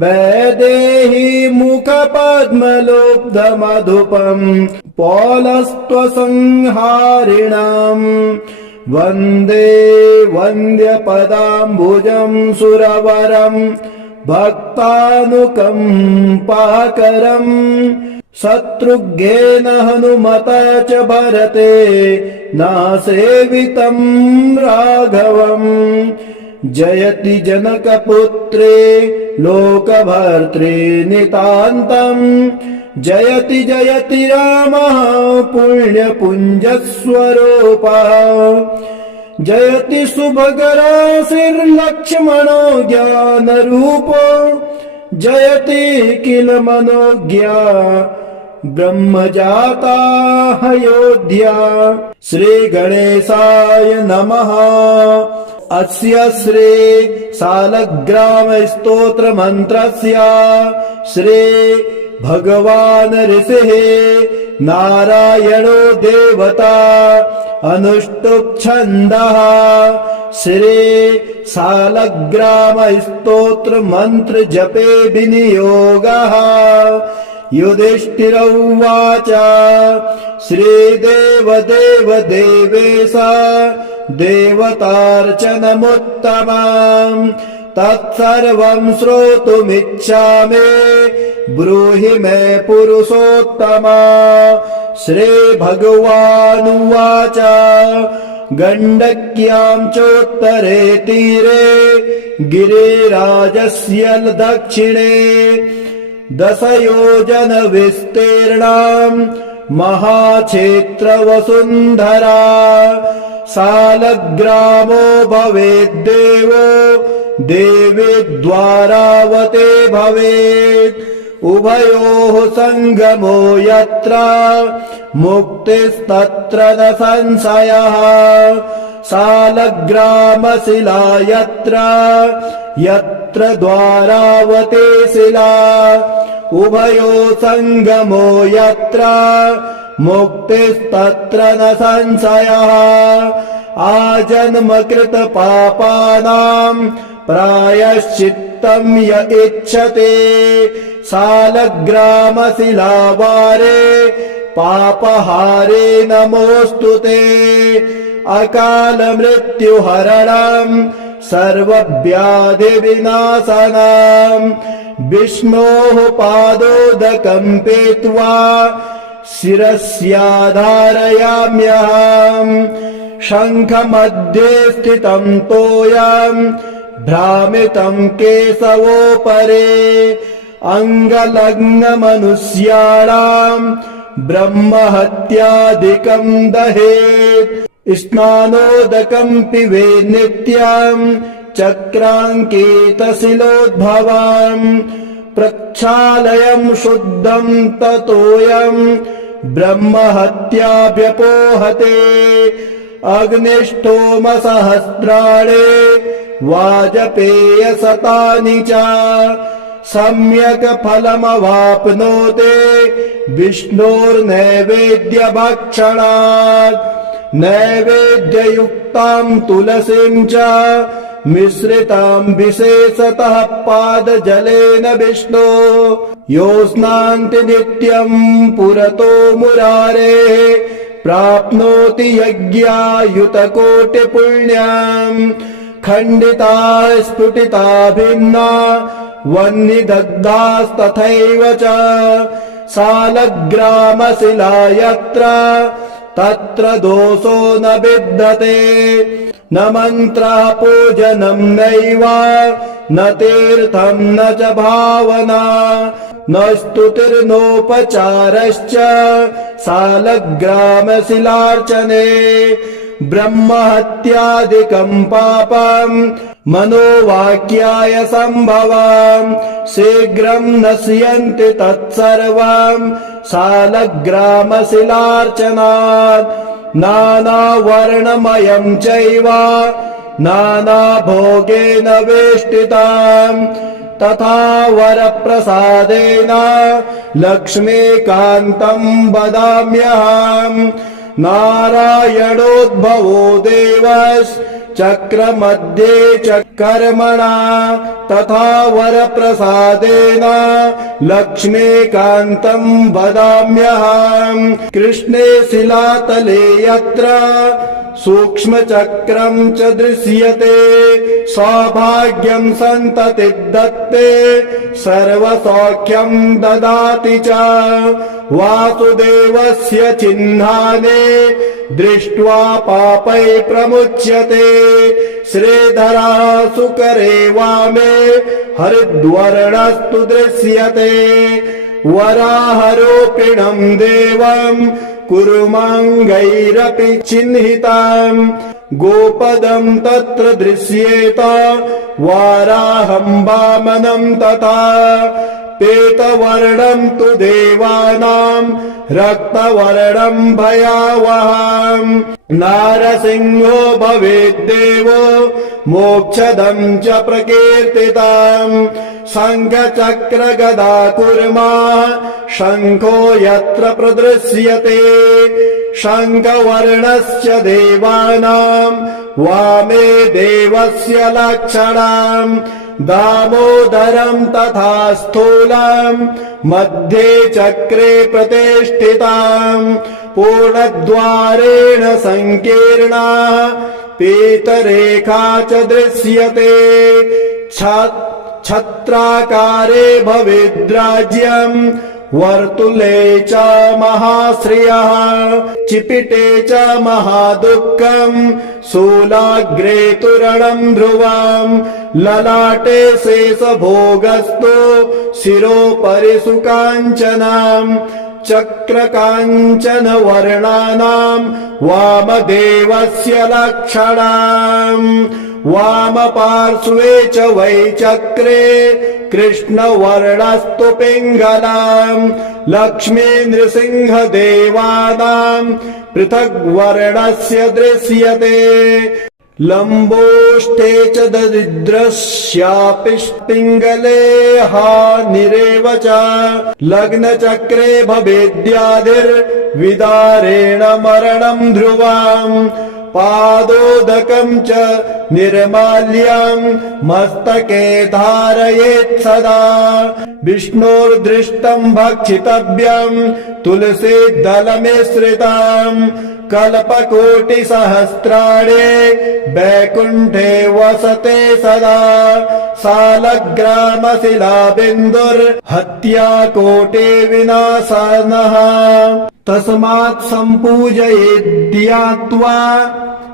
वैदेही मुखपद्मलुब्धमधुपं पौलस्त्वसंहारिणम् वन्दे वन्द्यपदाम्बुजं सुरवरं भक्तानुकम्पाकरम् शत्रुघ्नेन हनुमता च भरते नासेवितं राघवम् जयति जनकपुत्रे लोकभर्त्रे नितान्तम् जयति जयति रामः पुण्यपुञ्जस्वरूपः जयति सुभगराशिर्लक्ष्मणो ज्ञानरूपो जयति किल मनोज्ञा ब्रह्मजाता अयोध्या। श्री गणेशाय नमः। अस्य श्री सालग्राम स्तोत्र मंत्रस्य श्री भगवान ऋषिः नारायणो देवता अनुष्टुप् छन्दः श्री सालग्राम स्तोत्र मंत्र जपे विनियोगः। युधिष्ठिर उवाच श्रीदेव देव देवेश देवतार्चनमुत्तमम् तत्सर्वं श्रोतुमिच्छामि ब्रूहि मे पुरुषोत्तमा। श्रीभगवानुवाच गण्डक्यां चोत्तरे तीरे गिरिराजस्य दक्षिणे 10 योजन विस्तीर्णाम् महाक्षेत्रवसुन्धरा सालग्रामो भवेद्देवो देवीद्वारावते भवेत् उभयोः सङ्गमो यत्र मुक्तिस्तत्र न संशयः सालग्रामशिला यत्र यत्र द्वारावते शिला उभयोः सङ्गमो यत्र मुक्तिस्तत्र न संशयः आजन्मकृत पापानां प्रायश्चित्तं चित्तं य इच्छते सालग्रामशिलावारे पापहारे नमोऽस्तु ते अकालमृत्युहरणं सर्वव्याधिविनाशनं विष्णोः पादोदकं पीत्वा शिरस्याधारयाम्यहम् शङ्खमध्ये स्थितं तोयं भ्रामितं केशवोपरि अङ्गलग्नमनुष्याणां ब्रह्महत्यादिकं दहेत् स्नानोदकं पिबेत् नित्यं चक्राङ्कितशिलोद्भवम् प्रक्षालयं शुद्धं ततोऽयं ब्रह्महत्याभ्यपोहते अग्निष्टोमसहस्राणि वाजपेयशतानि च सम्यक् फलमवाप्नोते विष्णोर्नैवेद्यभक्षणात् नैवेद्ययुक्तां तुलसीं च मिश्रितां विशेषतः पादजलेन विष्णो यो स्नान्ति नित्यं पुरतो मुरारेः प्राप्नोति यज्ञायुतकोटिपुण्यम् खण्डिता स्फुटिता भिन्ना वह्निदग्धास्तथैव च सालग्रामशिला यत्र तत्र दोषो न विद्यते न मन्त्रः पूजनं नैव न तीर्थं न च भावना न स्तुतिर्नोपचारश्च सालग्रामशिलार्चने ब्रह्महत्यादिकं पापं मनोवाक्याय सम्भवम् शीघ्रं नश्यन्ति तत्सर्वं सालग्रामशिलार्चनात् नानावर्णमयं चैव नानाभोगेन वेष्टिताम् तथा वरप्रसादेन लक्ष्मीकान्तं वदाम्यहम् नारायणोद्भवो देवश्चक्रमध्ये च कर्मणा तथा वरप्रसादेन लक्ष्मीकान्तं वदाम्यहम् कृष्णे शिलातले यत्र सूक्ष्मचक्रं च दृश्यते सौभाग्यं सन्ततिर्दत्ते सर्वसौख्यं ददाति च वासुदेवस्य चिह्नानि दृष्ट्वा पापै प्रमुच्यते श्रीधरः सुकरे वामे हरिद्वर्णस्तु दृश्यते वराहरूपिणं देवं कुरुमाङ्गैरपि चिह्निताम् गोपदं तत्र दृश्येत वाराहं वामनं तथा पीतवर्णं तु देवानां रक्तवर्णं भयावहम् नारसिंहो भवेद्देवो मोक्षदं च प्रकीर्तिताम् शङ्खचक्रगदा कुर्मः शङ्खो यत्र प्रदृश्यते शङ्खवर्णस्य देवानां वामे देवस्य लक्षणम् दामोदरं तथा स्थूलं मध्ये चक्रे प्रतिष्ठिताम् पूर्णद्वारेण संकीर्णा पीतरेखा च दृश्यते छत्राकारे भवेद्राज्यम् वर्तुले च महाश्रियः चिपिटे च महादुःखम् शूलाग्रे तुरणं ध्रुवम् ललाटे शेषभोगस्तु शिरोपरि सुकाञ्चनम् चक्रकाञ्चन वर्णानां वामदेवस्य लक्षणम् वामपार्श्वे च वै चक्रे कृष्णवर्णस्तु पिङ्गलम् लक्ष्मी नृसिंहदेवानां पृथग्वर्णस्य दृश्यते लम्बोष्ठे च दरिद्रस्यापि पिङ्गले हानिरेव च लग्नचक्रे भवेद्यादिर्विदारेण मरणं ध्रुवम् पादोदकं च निर्माल्यं मस्तके धारयेत् सदा विष्णोर्दृष्टं भक्षितव्यं तुलसी दलमिश्रितम् कल्पकोटिसहस्राणि वैकुण्ठे वसते सदा सालग्रामशिलाबिन्दुर्हत्या कोटि विनाशनः तस्मात् सम्पूजयेद्यात्वा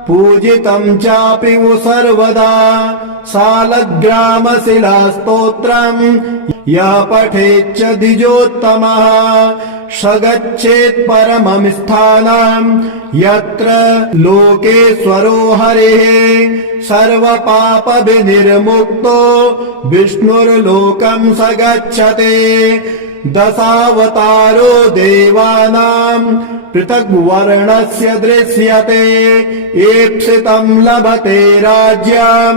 पूजितं चापि वो सर्वदा सालग्रामशिलास्तोत्रम् यः पठेच्च द्विजोत्तमः स गच्छेत् परमं स्थानं यत्र लोकेश्वरो हरिः सर्वपापविनिर्मुक्तो विष्णुर्लोकं स गच्छति दशावतारो देवानां पृथग्वर्णस्य दृश्यते ईप्सितं लभते राज्यं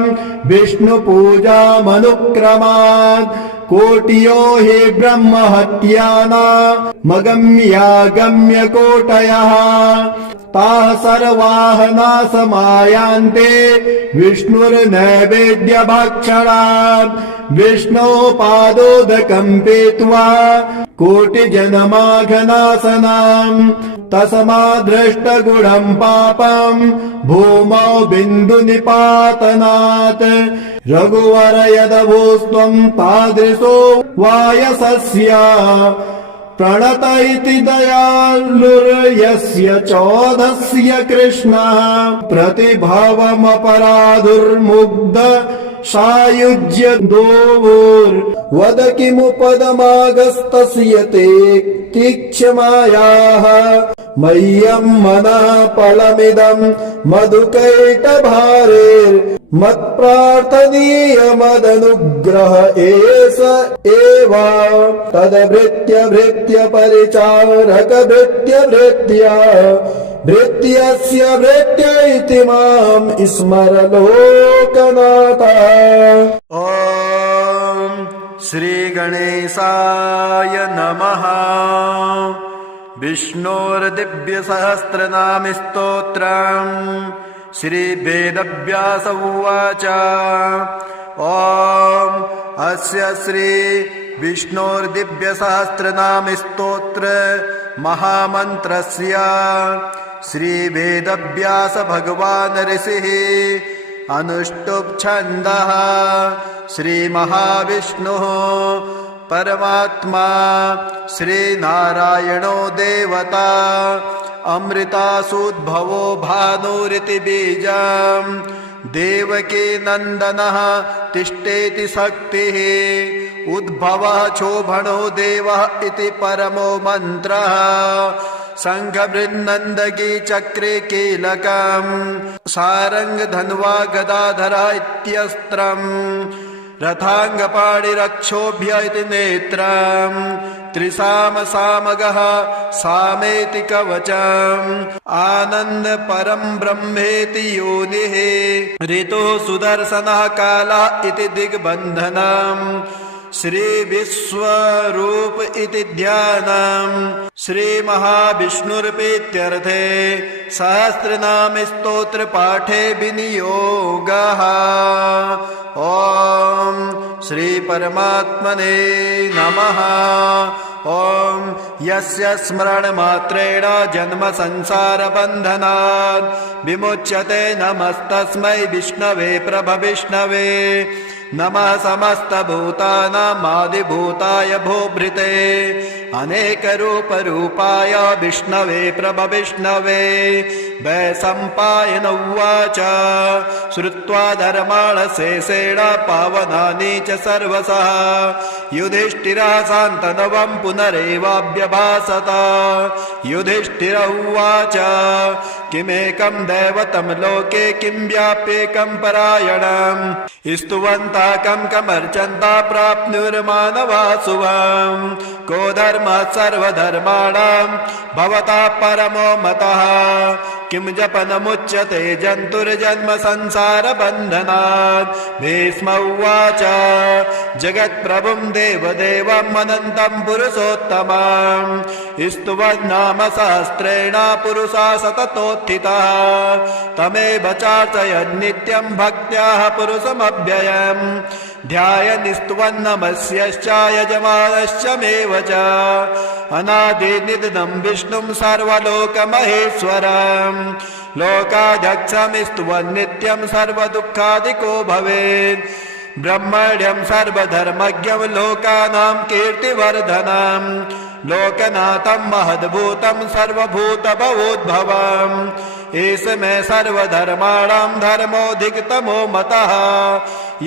विष्णुपूजामनुक्रमात् कोटियो हि ब्रह्महत्यानामगम्यागम्य कोटयः ताः सर्वाः नाशमायान्ते विष्णुर्नैवेद्यभक्षणात् विष्णो पादोदकं पीत्वा कोटिजन्माघनाशनम् तस्माद्दृष्टगुणं पापं भूमौ बिन्दुनिपातनात् रघुवर यदभूस्त्वं तादृशो वायसस्य प्रणत इति दयालुर्यस्य चौधस्य कृष्णः प्रतिभवमपराधुर्मुग्ध सायुज्य दोर्वद किमुपदमागस्तस्य ते तीक्ष्मायाः मह्यं मनः फलमिदं मदुकैटभारेर्मत्प्रार्थनीयमदनुग्रह एष एव तद्भृत्य भृत्य परिचारक भृत्य भृत्यस्य भृत्य इति मां स्मर लोकनाथ। ॐ श्री गणेशाय नमः। विष्णोर्दिव्यसहस्रनामस्तोत्रम् श्री वेदव्यास उवाच। ॐ अस्य श्री विष्णोर्दिव्यसहस्रनामस्तोत्र महामन्त्रस्य श्री वेदव्यास भगवान् ऋषिः अनुष्टुप् छन्दः श्री महाविष्णुः परमात्मा श्री नारायणो देवता अमृतासूद्भवो भानुरिति बीजम् देवकी नन्दनः तिष्ठेति शक्तिः उद्भवः शोभनो देवः इति परमो मन्त्रः शङ्खबृन्नन्दगी चक्रे कीलकम् सारङ्ग धन्वा गदाधर इत्यस्त्रम् रथाङ्गपाणिरक्षोभ्य इति नेत्रम् त्रिसाम सामगः सामेति कवचम् आनन्द परं ब्रह्मेति योनिः ऋतुः सुदर्शनः कालः इति दिग्बन्धनम् श्री विश्वरूप इति ध्यानम् श्री महाविष्णुर्प्रीत्यर्थे सहस्रनाम स्तोत्र पाठे विनियोगः। ॐ श्री परमात्मने नमः। ॐ यस्य स्मरणमात्रेण जन्म संसार बन्धनात् विमुच्यते नमस्तस्मै विष्णवे प्रभविष्णवे नमः समस्तभूतानामादिभूताय भूभृते अनेकरूपरूपाय विष्णवे प्रभविष्णवे वैशम्पायन उवाच। श्रुत्वा धर्माण शेषेण पावनानि च सर्वशः युधिष्ठिरः शान्तनवं पुनरेवाभ्यभाषत। युधिष्ठिर उवाच किमेकं दैवतं लोके किं व्याप्येकं परायणम् स्तुवन्ता कं कमर्चन्ता प्राप्नुर्मानवा शुभम् को धर्म सर्वधर्माणां भवतः परमो मतः किं जपनमुच्यते जन्तुर्जन्म संसारबन्धनात् भीष्म उवाच जगत्प्रभुं देवदेवम् अनन्तं पुरुषोत्तमं स्तुवन्नाम सहस्रेण पुरुषा सततोत्थितः तमेव चार्चयन्नित्यं भक्त्या पुरुषमव्ययम् ध्यायन् स्तुवन्नमस्यश्च यजमानश्च मेव च अनादिनिधनं विष्णुं सर्वलोकमहेश्वरम् लोकाध्यक्षं स्तुवन्नित्यं सर्वदुःखादिको भवेत् ब्रह्मण्यं सर्वधर्मज्ञं लोकानां कीर्तिवर्धनम् लोकनाथं महद्भूतं सर्वभूतभवोद्भवम् एष मे सर्वधर्माणां धर्मोऽधिकतमो मतः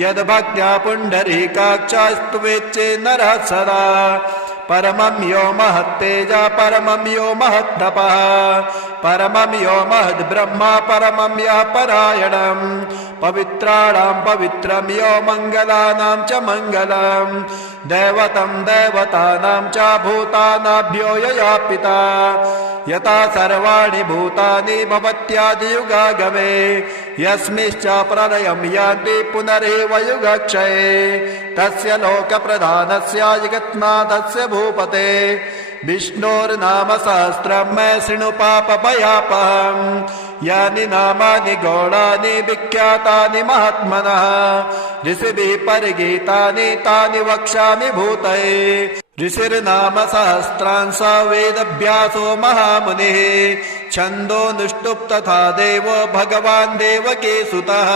यद्भक्त्या पुण्डरीकाक्षस्तुवेच्चे नरः सदा परमं यो महत्तेजा परमं यो महत्तपः परमं यो महद्ब्रह्मा परमं यः परायणम् पवित्राणां पवित्रं यो मङ्गलानां च मङ्गलम् दैवतं दैवतानां च भूतानाभ्यो यया पिता यथा सर्वाणि भूतानि भवत्यादियुगागमे यस्मिश्च प्रलयं यान्ति पुनरेव युगक्षये तस्य लोकप्रधानस्य जगन्नाथस्य भूपते विष्णोर्नाम सहस्रं मे शृणु पापभयापहम् यानि नामानि गौणानि विख्यातानि महात्मनः ऋषिभिः परिगीतानि तानि वक्ष्यामि भूतये ऋषिर्नाम सहस्रांश वेदभ्यासो महामुनिः छन्दोनुष्टुप् तथा देवो भगवान् देवकी सुतः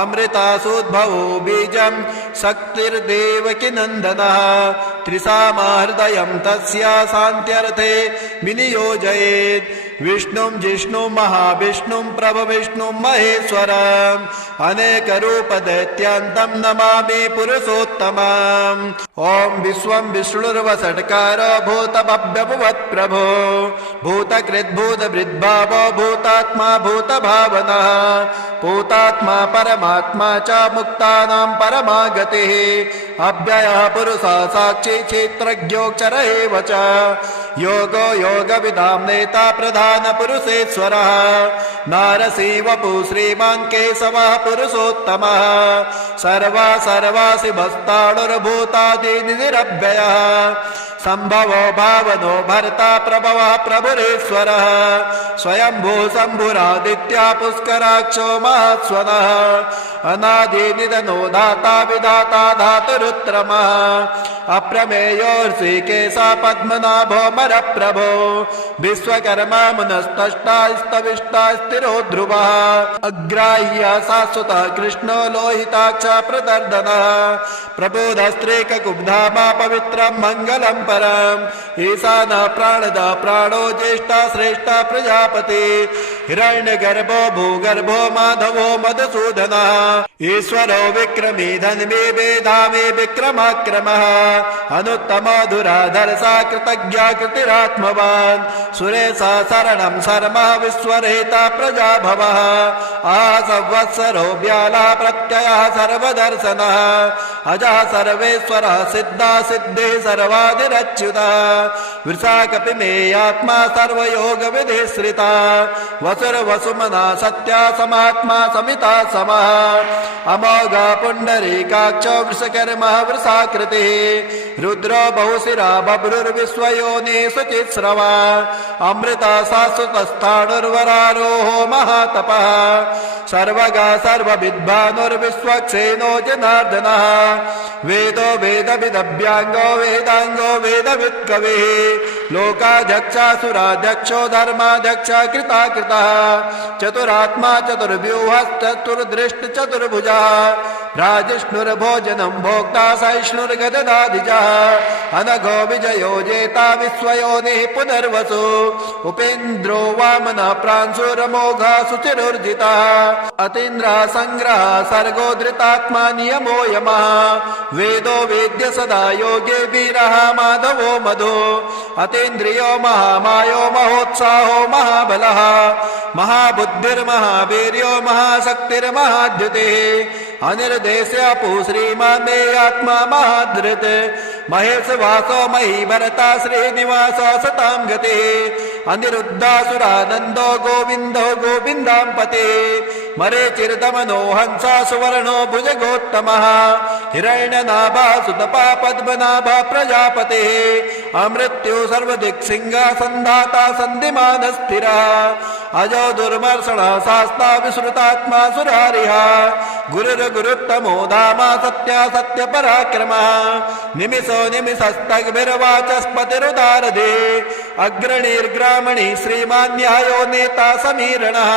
अमृतासुद्भवो बीजं शक्तिर्देवकी नन्दनः त्रिसामहृदयं तस्य शान्त्यर्थे विनियोजयेत् विष्णुं जिष्णुं महाविष्णुं प्रभविष्णुं महेश्वरम् अनेकरूपदैत्यन्तं नमामि पुरुषोत्तमम् ॐ विश्वं विष्णुर्वषट्कारो भूतभव्यभुवत्प्रभो भूतकृद्भूतभृद्भावो भूतात्मा भूतभावनः भूतात्मा परमात्मा च मुक्तानां परमा गतिः अव्ययः पुरुषः साक्षी क्षेत्रज्ञोऽक्षर एव च योगो योगविदां नेता प्रधानपुरुषेश्वरः नारसिंहवपु श्रीमान् केशवः पुरुषोत्तमः सर्वासि भस्ताणुर्भूतादिनिरव्ययः सम्भवो भावनो भर्ता प्रभवः प्रभुरेश्वरः स्वयंभू शम्भुरादित्या पुष्कराक्षो महास्वनः अनादिनिधनो दाता विधाता धातुरुत्तमः अप्रमेयोर्षिकेशा पद्मनाभो मरप्रभो विश्वकर्मा मुनस्तष्टा स्तविष्टा स्थिरो ध्रुवः अग्राह्य शाश्वतः कृष्णो लोहिताक्ष प्रदर्दनः प्रबोधस्त्रीककुब्धामा पवित्रं मङ्गलं परम् ईशानः प्राणदा प्राणो ज्येष्ठा श्रेष्ठा प्रजापति हिरण्यगर्भो भूगर्भो माधवो मधुसूदनः ईश्वरो विक्रमी धन्वी वेधामी विक्रमाक्रमः अनुत्तमो धुराधरसा कृतज्ञा कृतिरात्मवान् सुरेशा शरणं शर्मा विश्वरेता प्रजाभवः संवत्सरो व्यालः प्रत्ययः सर्वदर्शनः अजः सर्वेश्वरः सिद्धा सिद्धिः सर्वादिरच्युतः वृषाकपि मेयात्मा सर्वयोगविधिश्रिता वसुर्वसुमना सत्या समात्मा समिता समः अमोघा पुण्डरीकाक्षो वृषकर्मः वृषाकृतिः रुद्रो बहुशिरा बभ्रुर्विश्वयोनिः शुचिस्रवा अमृता शाश्वतस्थाणुर्वरारोहो महातपः सर्वगा सर्वविद्वानुर्विश्वक्सेनो जनार्दनः वेदो वेदविदभ्याङ्गो वेदाङ्गो वेदवित्कविः लोकाध्यक्षासुराध्यक्षो धर्माध्यक्ष कृताकृतः चतुरात्मा चतुर्व्यूहश्चतुर्दृष्टचतुर्भुजः राजिष्णुर्भोजनं भोक्ता सहिष्णुर्गदनादिजः अनघो विजयो जेता विश्वयोनिः पुनर्वसु उपेन्द्रो वामनः प्रांशुरमोघा शुचिरुर्जितः अतीन्द्रः सङ्ग्रहः सर्गो धृतात्मा नियमो यमः वेदो वेद्य सदा योगे वीरः माधवो मधु अतीन्द्रियो महामायो महोत्साहो महाबलः महाबुद्धिर्महावीर्यो महाशक्तिर्महाद्युतिः अनिर्देश्य श्रीमान् मे आत्मा महाधृत् महेश वासो मही भरता श्रीनिवास सतां गते अनिरुद्धासुरानन्दो गोविन्दो गोविन्दाम्पते मरीचिर्दमनो हंसा सुवर्णो भुजगोत्तमः हिरण्यनाभा सुतपा पद्मनाभा प्रजापते अमृत्यु सर्वदिक्सिंहा सन्धाता सन्धिमान स्थिरः अजो दुर्मर्षण शास्ता विश्रुतात्मा सुरारिः गुरुर्गुरुत्तमो धामा सत्या सत्य पराक्रमः निमिषो निमिषस्तग्भिर्वाचस्पतिरुदारधे अग्रणीर्ग्रामणी श्रीमान् न्यायो नेता समीरणः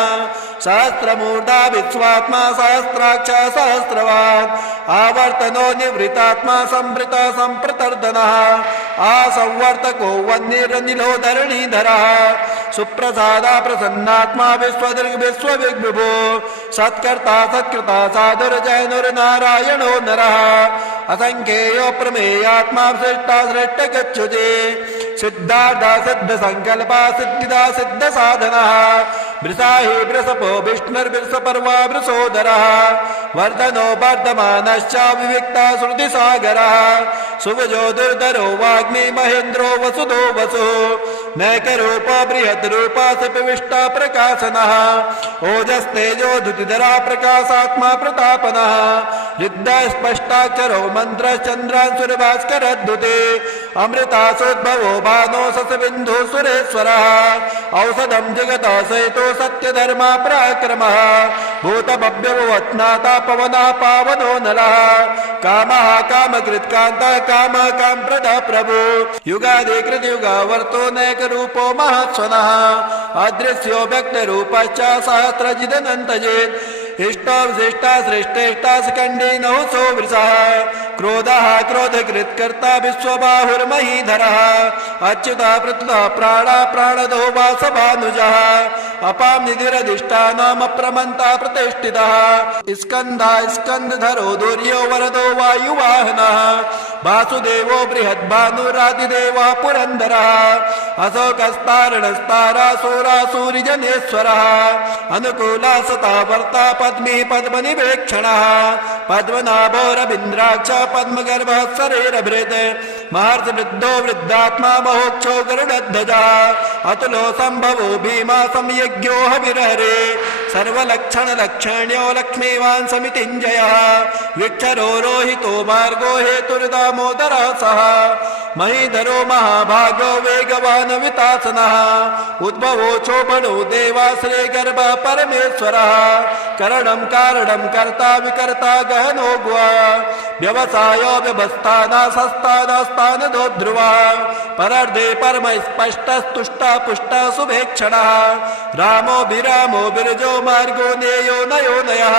सहस्रमूर्धा विश्वात्मा सहस्राक्ष सहस्रवान् आवर्तनो निवृतात्मा संवृत संप्रतर्दनः आसंवर्तको वह्निरनिलो धरणीधरः सुप्रसादा प्रसन्नात्मा विश्वदृग् विश्वविग्विभो सत्कर्ता सत्कृता साधुर्जैनुर्नारायणो नरः असंख्येयो प्रमेयात्मा श्रेष्ठा श्रेष्ठ गच्छुते सिद्धार्था सिद्ध संकल्पा सिद्धिदा सिद्ध साधनः वृषाहि वृषपो विष्णुर्वृषपर्वा वृषोदरः वर्धनो वर्धमानश्च विविक्ता श्रुतिसागरः सुवजो दुर्धरो वाग्मी महेन्द्रो वसुधो वसुः नैकरूप बृहद्रूप सपिविष्टा प्रकाशनः ओजस्तेजो धुतिधरा प्रकाशात्मा प्रतापनः रिद्धा स्पष्टाक्षरो मन्त्रश्चन्द्रांशुरभास्करद्युते अमृतासोद्भवो भानो ससबिन्धु सुरेश्वरः औषधं जगतः सहितो सत्यधर्मा पराक्रमः भूतभव्यवत्नाता पवनः पावनो नरः कामः कामकृत्कान्तः कामः कामप्रदः प्रभु युगादिकृतयुगावर्तो नैकरूपो महत्स्वनः अदृश्यो व्यक्तरूपश्च सहस्रजिदनन्तजित् इष्टो विशिष्टा श्रेष्ठेष्टा स्कन्धे नहुसो वृषः क्रोधः क्रोधकृत्कर्ता विश्वबाहुर्महीधरः अच्युतः प्रत्युतः प्राणः प्राणदो वासभानुजः अपां निधिरधिष्ठानमप्रमन्ता प्रतिष्ठितः स्कन्धः स्कन्धधरो दुर्यो वरदो वायुवाहनः वासुदेवो बृहद्भानुरादिदेवः पुरन्दरः अशोकस्तारणस्तारासुरासुरिजनेश्वरः अनुकूला सता वर्ता पद्मी पद्मनिवेक्षणः पद्मनाभोरविन्द्राक्ष पद्मगर्भः शरीरभृत् महर्षवृद्धो वृद्धात्मा महोक्षो गरुडध्वजः अतुलो सम्भवो भीमा संयज्ञो हविर्हरे सर्वलक्षणलक्षण्यो लक्ष्मीवान् समितिञ्जयः विक्षरो रोहितो मार्गो हेतुर्दामोदरः सः महीधरो महाभागो वेगवान् वितासनः उद्भवो चोभनो देवाश्रे गर्भ परमेश्वरः करणं कारणं कर्ता विकर्ता गहनो गुहा व्यवसायो व्यवस्थाना सस्तानस्तानदो ध्रुवा परर्धे परम स्पष्टस्तुष्टा पुष्टा शुभेक्षणः रामो विरामो बिरजो मार्गो नेयो नयो नयः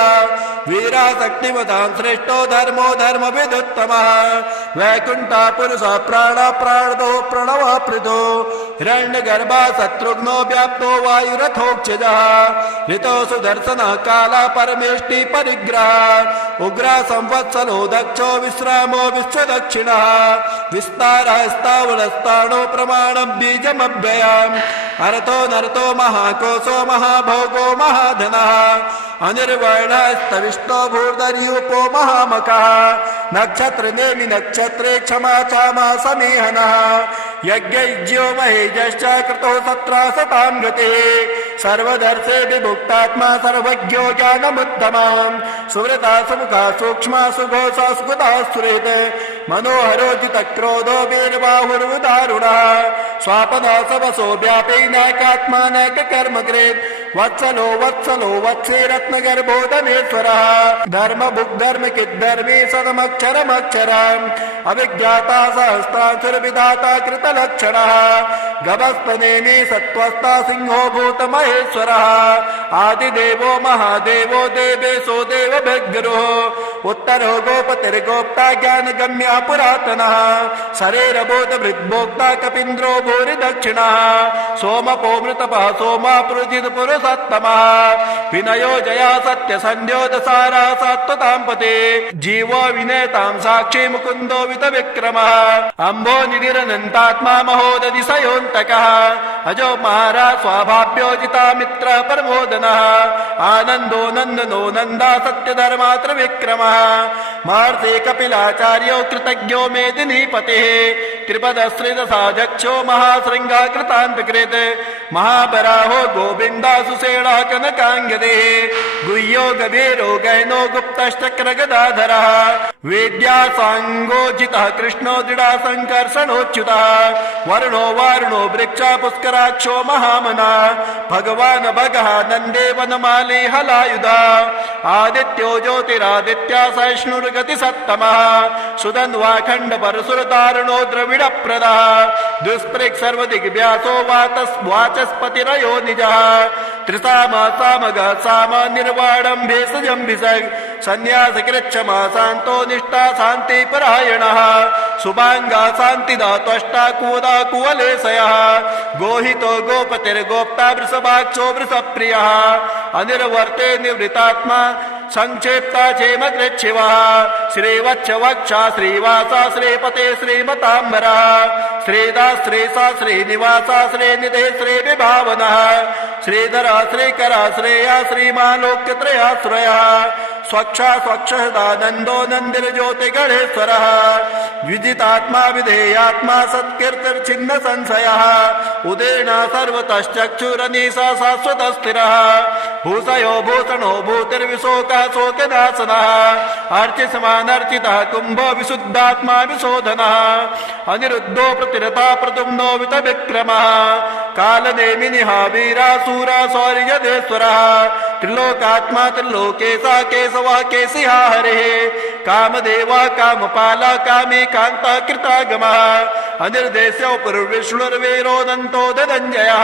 वीराशक्तिमतां श्रेष्ठो धर्मो धर्मविदुत्तमः वैकुण्ठा पुरुषः प्राण प्राणदो प्रणवापृतो हिरण्यगर्भा शत्रुघ्नो व्याप्तो वायुरथोक्षजः ऋतो सुदर्शनः काला परमेष्टि परिग्रह उग्रा संवत्सरो दक्षो विश्रामो विश्वदक्षिणः विस्तारः स्थावरस्ताणो प्रमाणं बीजमव्ययम् अर्थो नरतो महाकोशो महाभोगो महाधनः अनिर्वर्णस्तविष्टो भूर्धर्यूपो महामकः नक्षत्र नेमि नक्षत्रे क्षमा चामा समीहनः यज्ञज्यो महेजश्च कृतो सत्रा सतां गतिः सर्वदर्शे विभुक्तात्मा सर्वज्ञो ज्ञानमुत्तमम् सुवृता सुमुखा सूक्ष्मा सुघोषा सुगता सुहृत् मनोहरो जितक्रोधो वीरबाहुर्दारुणः स्वापना सवसो व्यापी नैकात्मा नैककर्मकृत् वत्सलो वत्सलो वत्से रत्नगर्भो धनेश्वरः धर्मभुग्धर्मकिद्धर्मी सदमक्षरमक्षरम् अभिज्ञाता सहस्रांशुर्विधाता कृतलक्षणः गभस्पनेमि सत्त्वस्था सिंहो भूतमहेश्वरः आदिदेवो महादेवो देवेशो देवभिर्गुरुः उत्तरो गोपतिर्गोप्ता ज्ञानगम्यः पुरातनः शरीरबोधभृद्भोक्ता कपीन्द्रो भूरिदक्षिणः सोमपो मृतपः सोमा पुरुषितपुरुषोत्तमः विनयो जया सत्यसन्ध्यो दसारा सात्वतां पते जीवो विनेतां साक्षी मुकुन्दो वितविक्रमः अम्भो निधिरनन्तात्मा महोदधिशयोऽन्तकः अजो महाराज स्वाभाव्योजिता मित्र प्रमोदनः आनन्दो नन्दनो नन्दा सत्यधर्मा त्रिविक्रमः महर्षि कपिलाचार्यो कृतज्ञो मेदिनीपतिः त्रिपदश्रितसाध्यक्षो महाशृङ्गा कृतान्तकृत् महाबराहो गोविन्दासुसेणः कनकाङ्गदेः गुह्यो गभीरो गैनो गुप्तश्चक्रगदाधरः वेद्यासाङ्गोजितः कृष्णो दृढासङ्कर्षणोच्युतः वर्णो वारुणो वृक्षा पुष्कराक्षो महामना भगवान् भगः नन्दे वनमाली हलायुधा आदित्यो ज्योतिरादित्या सहिष्णुर्गतिसत्तमः सुधन्वाखण्ड परशुरदारुणो द्रविडप्रदः दुष्पृक् सर्वदिग्व्यासो वाचस्पतिरयो निजः त्रिसामा सामगः साम निर्वाणं भेषजं भिषग् सन्न्यासकृच्छमा शान्तो निष्ठा शान्तिपरायणः शुभाङ्गा शान्तिदा त्वष्टा कुवदा कुवलेशयः गोहितो गोपतिर्गोप्ता वृषभाक्षो वृषप्रियः अनिर्वर्ते निवृतात्मा संक्षेप्ता क्षेमकृच्छिवः श्रीवत्स वक्षा श्रीवासा श्रीपते श्रीमताम्बरः श्रीदा श्रीसा श्रीनिवासा श्रीनिधे श्रीविभावनः श्रीधरा श्रीकरा श्रेया श्रीमालोक्यत्रयाश्रयः स्वक्षा स्वक्षदानन्दो नन्दिर्ज्योतिगणेश्वरः विदितात्मा विधेयात्मा सत्कीर्तिर्छिन्न संशयः उदेन सर्वतश्चक्षुरनीशा शाश्वतस्थिरः भूषयो भूषणो भूतिर्विशोकः शोकनाशनः अर्चिसमानर्चितः कुम्भो विशुद्धात्मा विशोधनः अनिरुद्धो प्रतिरता प्रद्युम्नो वितविक्रमः कालनेमिनिः वीरासूरा शौर्यदेश्वरः त्रिलोकात्मा त्रिलोकेशः केशवः केशिहा हरिः कामदेवा कामपाला कामी कान्ता कृतागमः अनिर्देश्यो पुरुर्विष्णुर्वीरोऽनन्तो धनञ्जयः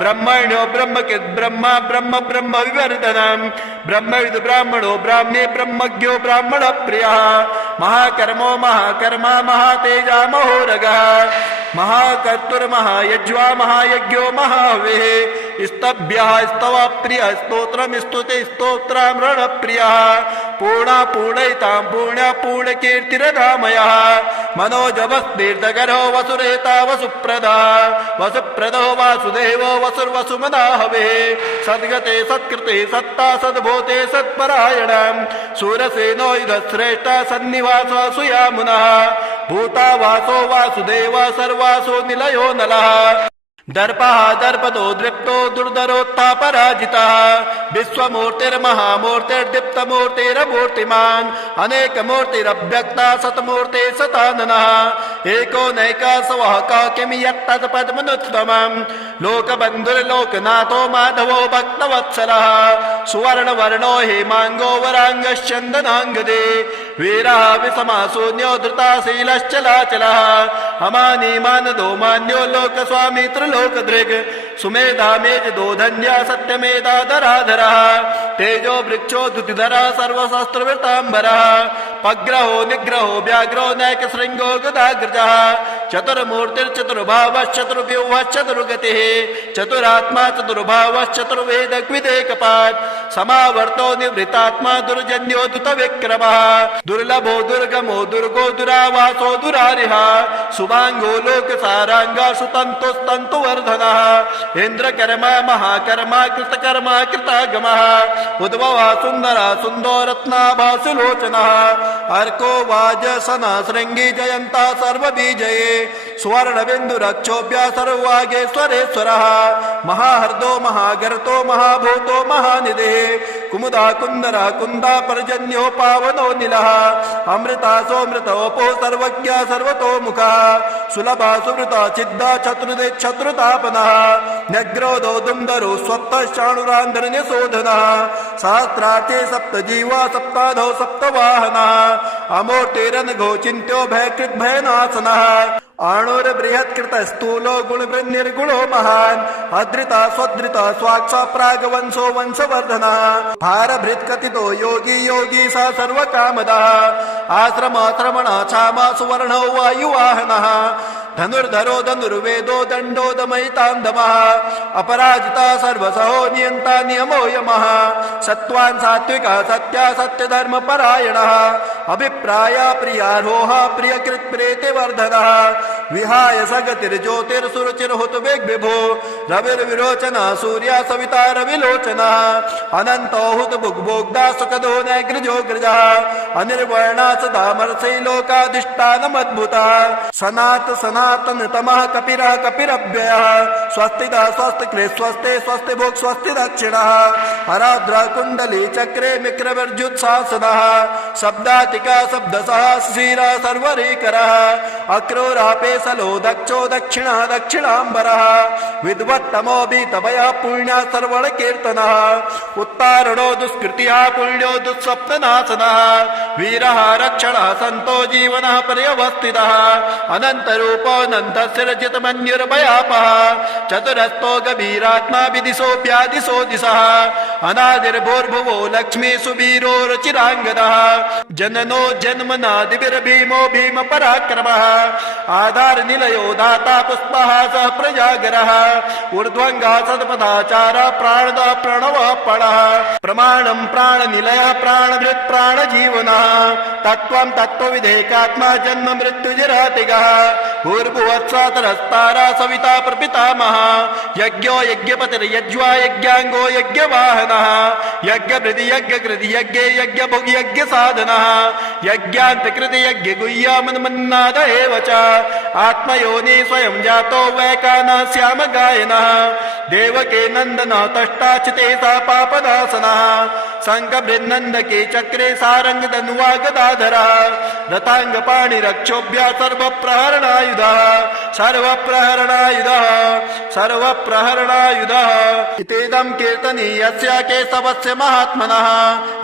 ब्रह्मण्यो ब्रह्मकिद् ब्रह्मा ब्रह्म ब्रह्म विवर्धनम् ब्रह्मविद् ब्राह्मणो ब्राह्मी ब्रह्मज्ञो ब्राह्मण प्रियः महाकर्मो महाकर्मा महातेजा महोरगः महाकर्तुर्महायज्वा महायज्ञो महाहविः स्तभ्यः स्तवा प्रियः स्तोत्रम् स्तुते स्तोत्रामृण प्रियः पूर्णा पूर्णयितां पुण्या पूर्णकीर्तिरनामयः मनोजवस्तीर्थकरो वसुरेता वसुप्रदा वसुप्रदो वासुदेवो वसुर्वसुमना हविः सद्गते सत्कृते सत्ता सद्भूते सत्परायणम् शूरसेनो युधश्रेष्ठ सन्निवास सुयामुनः भूतावासो वासुदेव सर्वासो निलयो नलः दर्पः दर्पदो दृप्तो दुर्धरोत्थापराजितः विश्वमूर्तिर्महामूर्तिर्दीप्तमूर्तिरमूर्तिमान् अनेकमूर्तिरव्यक्ता सतमूर्ते सताननः एको नैकासवः किं यत्तत्पद्मनुत्तमम् लोकबन्धुर्लोकनाथो माधवो भक्तवत्सलः सुवर्णवर्णो हेमाङ्गो वराङ्गश्चन्दनाङ्गदे वीरः विषमाशून्यो धृताशीलश्चलाचलः अमानीमानदो मान्यो लोकस्वामी लोकदृग् सुमेधा मेजदो धन्या सत्यमेधा धराधरः तेजो वृक्षो धुतिधरः सर्वशास्त्रवृताम्बरः पग्रहो निग्रहो व्याघ्रो नैकशृङ्गो गदाग्रजः चतुर्मूर्तिर्चतुर्भावश्चतुर्व्यूहश्चतुर्गतिः चतुरात्मा चतुर्भावश्चतुर्वेदग्विदेकपात् समावर्तो निवृतात्मा दुर्जन्यो दुतविक्रमः दुर्लभो दुर्गमो दुर्गो दुरावासो दुरारिः शुभाङ्गो लोकसाराङ्गा सुतन्तुस्तन्तु वर्धनः इन्द्रकर्मा महाकर्मा कृतकर्मा कृतागमः उद्भवः सुन्दरः सुन्दो रत्नाभा सुलोचनः अर्को वाजसना शृङ्गी जयन्ता सर्वबीजये सुवर्णबिन्दुरक्षोभ्य सर्ववागेश्वरेश्वरः महाहर्दो महागर्तो महाभूतो महानिधिः कुमुदा कुन्दरः कुन्दा पर्जन्यो पावनो निलः अमृता सोमृतोपो सर्वज्ञ सर्वतोमुखः सुलभा सुवृता चिद्दा शत्रुतापनः न्यग्रोधो दुन्दरो स्वप्तश्चाणुरान्धरनिशोधनः सहस्रार्थे सप्तजीवा सप्ताधो सप्तवाहनः अमूर्तिरनघो चिन्त्यो भयकृद्भयनाशनः आणुर्बृहत्कृत स्थूलो गुणवृन्निर्गुणो महान् अधृता स्वधृता स्वाक्षा प्रागवंशो वंशवर्धनः भारभृत्कथितो योगी योगी सा सर्वकामदः आश्रमाश्रमणा क्षामा सुवर्णो वायुवाहनः धनुर्धरो धनुर्वेदो दण्डो दमयितान्दमः अपराजिता सर्वसहो नियन्ता नियमो यमः सत्त्वान् सात्विका सत्या सत्यधर्मपरायणः अभिप्राय प्रियारोह प्रियकृत् प्रेतिवर्धनः विहाय सगतिर्ज्योतिर्सुरुचिर्हुतवेग्विभो रविर्विरोचनः सूर्य सविता रविलोचनः अनन्तो हुत भुग्भोग्धा सुखदो नैग्रजोऽग्रजः अनिर्वर्णा सदामर्षै लोकाधिष्ठानमद्भुतः सनातनतमः कपिरः कपिरव्ययः स्वस्तिदा स्वस्तिकृ स्वस्ति स्वस्ति भुक् स्वस्ति दक्षिणः हराद्रा कुण्डली चक्रे मिक्रवर्जुत्सासनः शब्दातिका शब्दसः शिशिरः सर्वरीकरः अक्रोरापे सलो दक्षो दक्षिणः दक्षिणाम्बरः विद्वत्तमो बीतभयः पुण्यः सर्वणकीर्तनः उत्तारणो दुष्कृतिः पुण्यो दुःस्वप्ननाशनः वीरः रक्षणः सन्तो जीवनः पर्यवस्थितः अनन्तरूपोऽनन्तस्य रचितमन्युर्भयापः चतुरस्तो गभीरात्मा विदिशोऽप्यादिशो दिशः अनादिर्भूर्भुवो लक्ष्मी सुवीरो रुचिराङ्गदः जननो जन्मनादिभिर्भीमो भीम पराक्रमः आधार निलयो दाता पुष्पः सह प्रजागरः ऊर्ध्वङ्गा सदपदाचारः प्राणदः प्रणवः पणः प्रमाणं प्राणनिलयः प्राणभृत् प्राणजीवनः तत्त्वं तत्त्वविधेकात्मा जन्म मृत्युजरातिगः भूर्भुवत्सातरस्तारा सविता प्रपितामहः यज्ञो यज्ञपतिर्यज्वा यज्ञाङ्गो यज्ञवाहनः यज्ञभृति यज्ञकृति यज्ञे यज्ञभुग् यज्ञसाधनः यज्ञान्तकृति यज्ञगुह्यमन्मन्नाद एव च आत्मयोनि स्वयं जातो वैकानः श्यामगायनः देवके नन्दनः तष्टाचिते सा पापनाशनः शङ्खबृन्नन्दके चक्रे सारङ्गधनुवा गदाधरः रथाङ्गपाणिरक्षोभ्यः सर्वप्रहरणायुधः सर्वप्रहरणायुधः सर्वप्रहरणायुधः इत्येदं कीर्तनीयस्य केशवस्य महात्मनः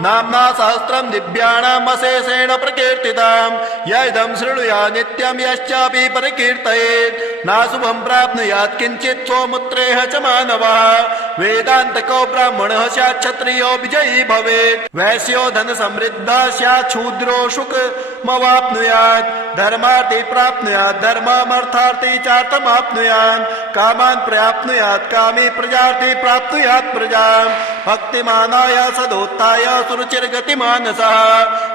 नाम्ना सहस्रं दिव्याणाम् अशेषेण प्रकीर्तितम् य इदं शृणुया नित्यं यश्चापि परिकीर्तयेत् नाशुभं प्राप्नुयात् किञ्चित् स्वमुत्रेह च मानवः वेदान्तको ब्राह्मणः स्यात् क्षत्रियो विजयी भवेत् वैश्यो धन समृद्धः स्यात् शूद्रो सुखमवाप्नुयात् धर्मार्थी प्राप्नुयात् धर्ममर्थार्थी चार्थमाप्नुयात् कामान् प्राप्नुयात् कामी प्रजार्थी प्राप्नुयात् प्रजाम् भक्तिमानाय सदोत्थाय सुरुचिर्गतिमानसः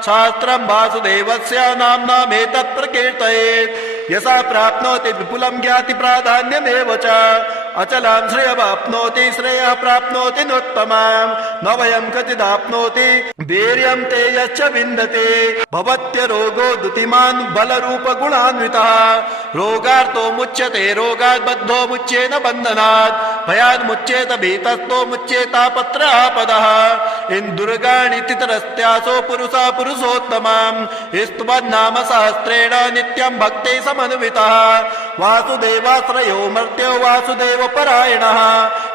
शास्त्रं वासुदेवस्य नाम्नामेतत् प्रकीर्तयेत् यसा प्राप्नोति विपुलं ज्ञाति प्राधान्यमेव च अचलां श्रेयवाप्नोति श्रेयः प्राप्नोति नोत्तमां न वयं क्वचिदाप्नोति वीर्यं ते यश्च विन्दते भवत्य रोगो दुतिमान् बलरूपगुणान्वितः रोगार्तो मुच्यते रोगात् बद्धो मुच्येन बन्धनात् भयात् मुच्येत भीतस्तो मुच्येतापत्र आपदः इन्दुर्गाणि तितरस्त्यासो पुरुषः पुरुषोत्तमां स्तुवन्नाम सहस्रेण नित्यं भक्ते समन्वितः वासुदेवाश्रयो मर्त्यो वासुदेव परायणः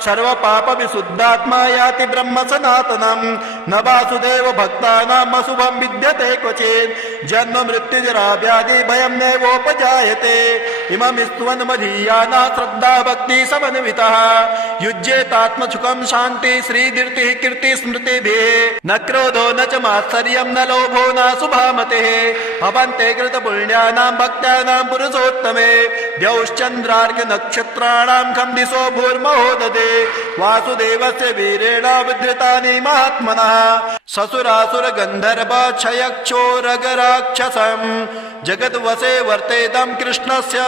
सर्वपापविशुद्धात्मा याति ब्रह्म सनातनं न वासुदेव भक्तानाम् अशुभं विद्यते क्वचित् जन्म मृत्युजरा व्याधि भयं नैवोपजायते इमं स्तुवन् मदीयाना श्रद्धा भक्ति समन्वितः युज्येतात्मसुखं शान्ति श्रीदीर्तिः कीर्ति स्मृतिभिः न क्रोधो न च मात्सर्यं न लोभो न शुभामतिः भवन्ते कृतपुण्यानां भक्तानां पुरुषोत्तमे द्यौश्चन्द्रार्घ्य नक्षत्राणां खं दिशो भूर्महोदधे वासुदेवस्य वीरेण विधृतानि महात्मनः ससुरासुर गन्धर्व क्षयक्षोरगराक्षसं जगद्वसे वर्तेदं कृष्णस्य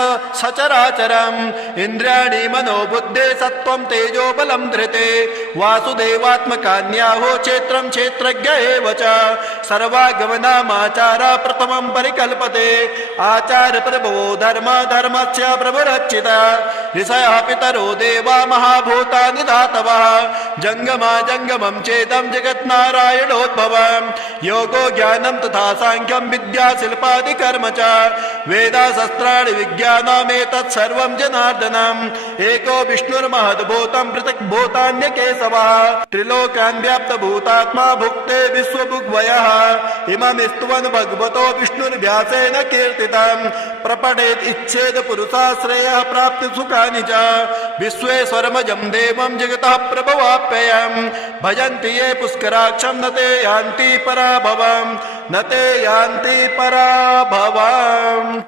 सचराचरम् इन्द्रियाणि मनोबुद्धे सत्त्वं तेजो बलं धृते वासुदेवात्मकान्याहो क्षेत्रं क्षेत्रज्ञ एव च सर्वागमनामाचारः प्रथमं परिकल्पते आचार प्रभवो धर्म धर्मस्य प्रभुरच्युतः ऋषयः पितरो देवा महाभूतानि धातवः जङ्गमा जङ्गमं चेदं जगन्नारायणोद्भवम् योगो ज्ञानं तथा साङ्ख्यं विद्या शिल्पादिकर्म च वेदाशस्त्राणि विज्ञानमेतत् सर्वं जनार्दनम् एको विष्णुर्महद्भूतं पृथक् भूतान्यकेशवः त्रिलोकान् व्याप्तभूतात्मा भुक्ते विश्वभुग्वयः इमं स्तुवन् भगवतो विष्णुर्व्यासेन कीर्तितं प्रपठेत् इच्छेद पुरुषाश्रयः प्राप्ति सुखानि च विश्वेश्वरमजं देवं जगतः प्रभवाप्ययम् भजन्ति ये पुष्कराक्षं न ते यान्ति पराभवम् न ते यान्ति पराभवम्।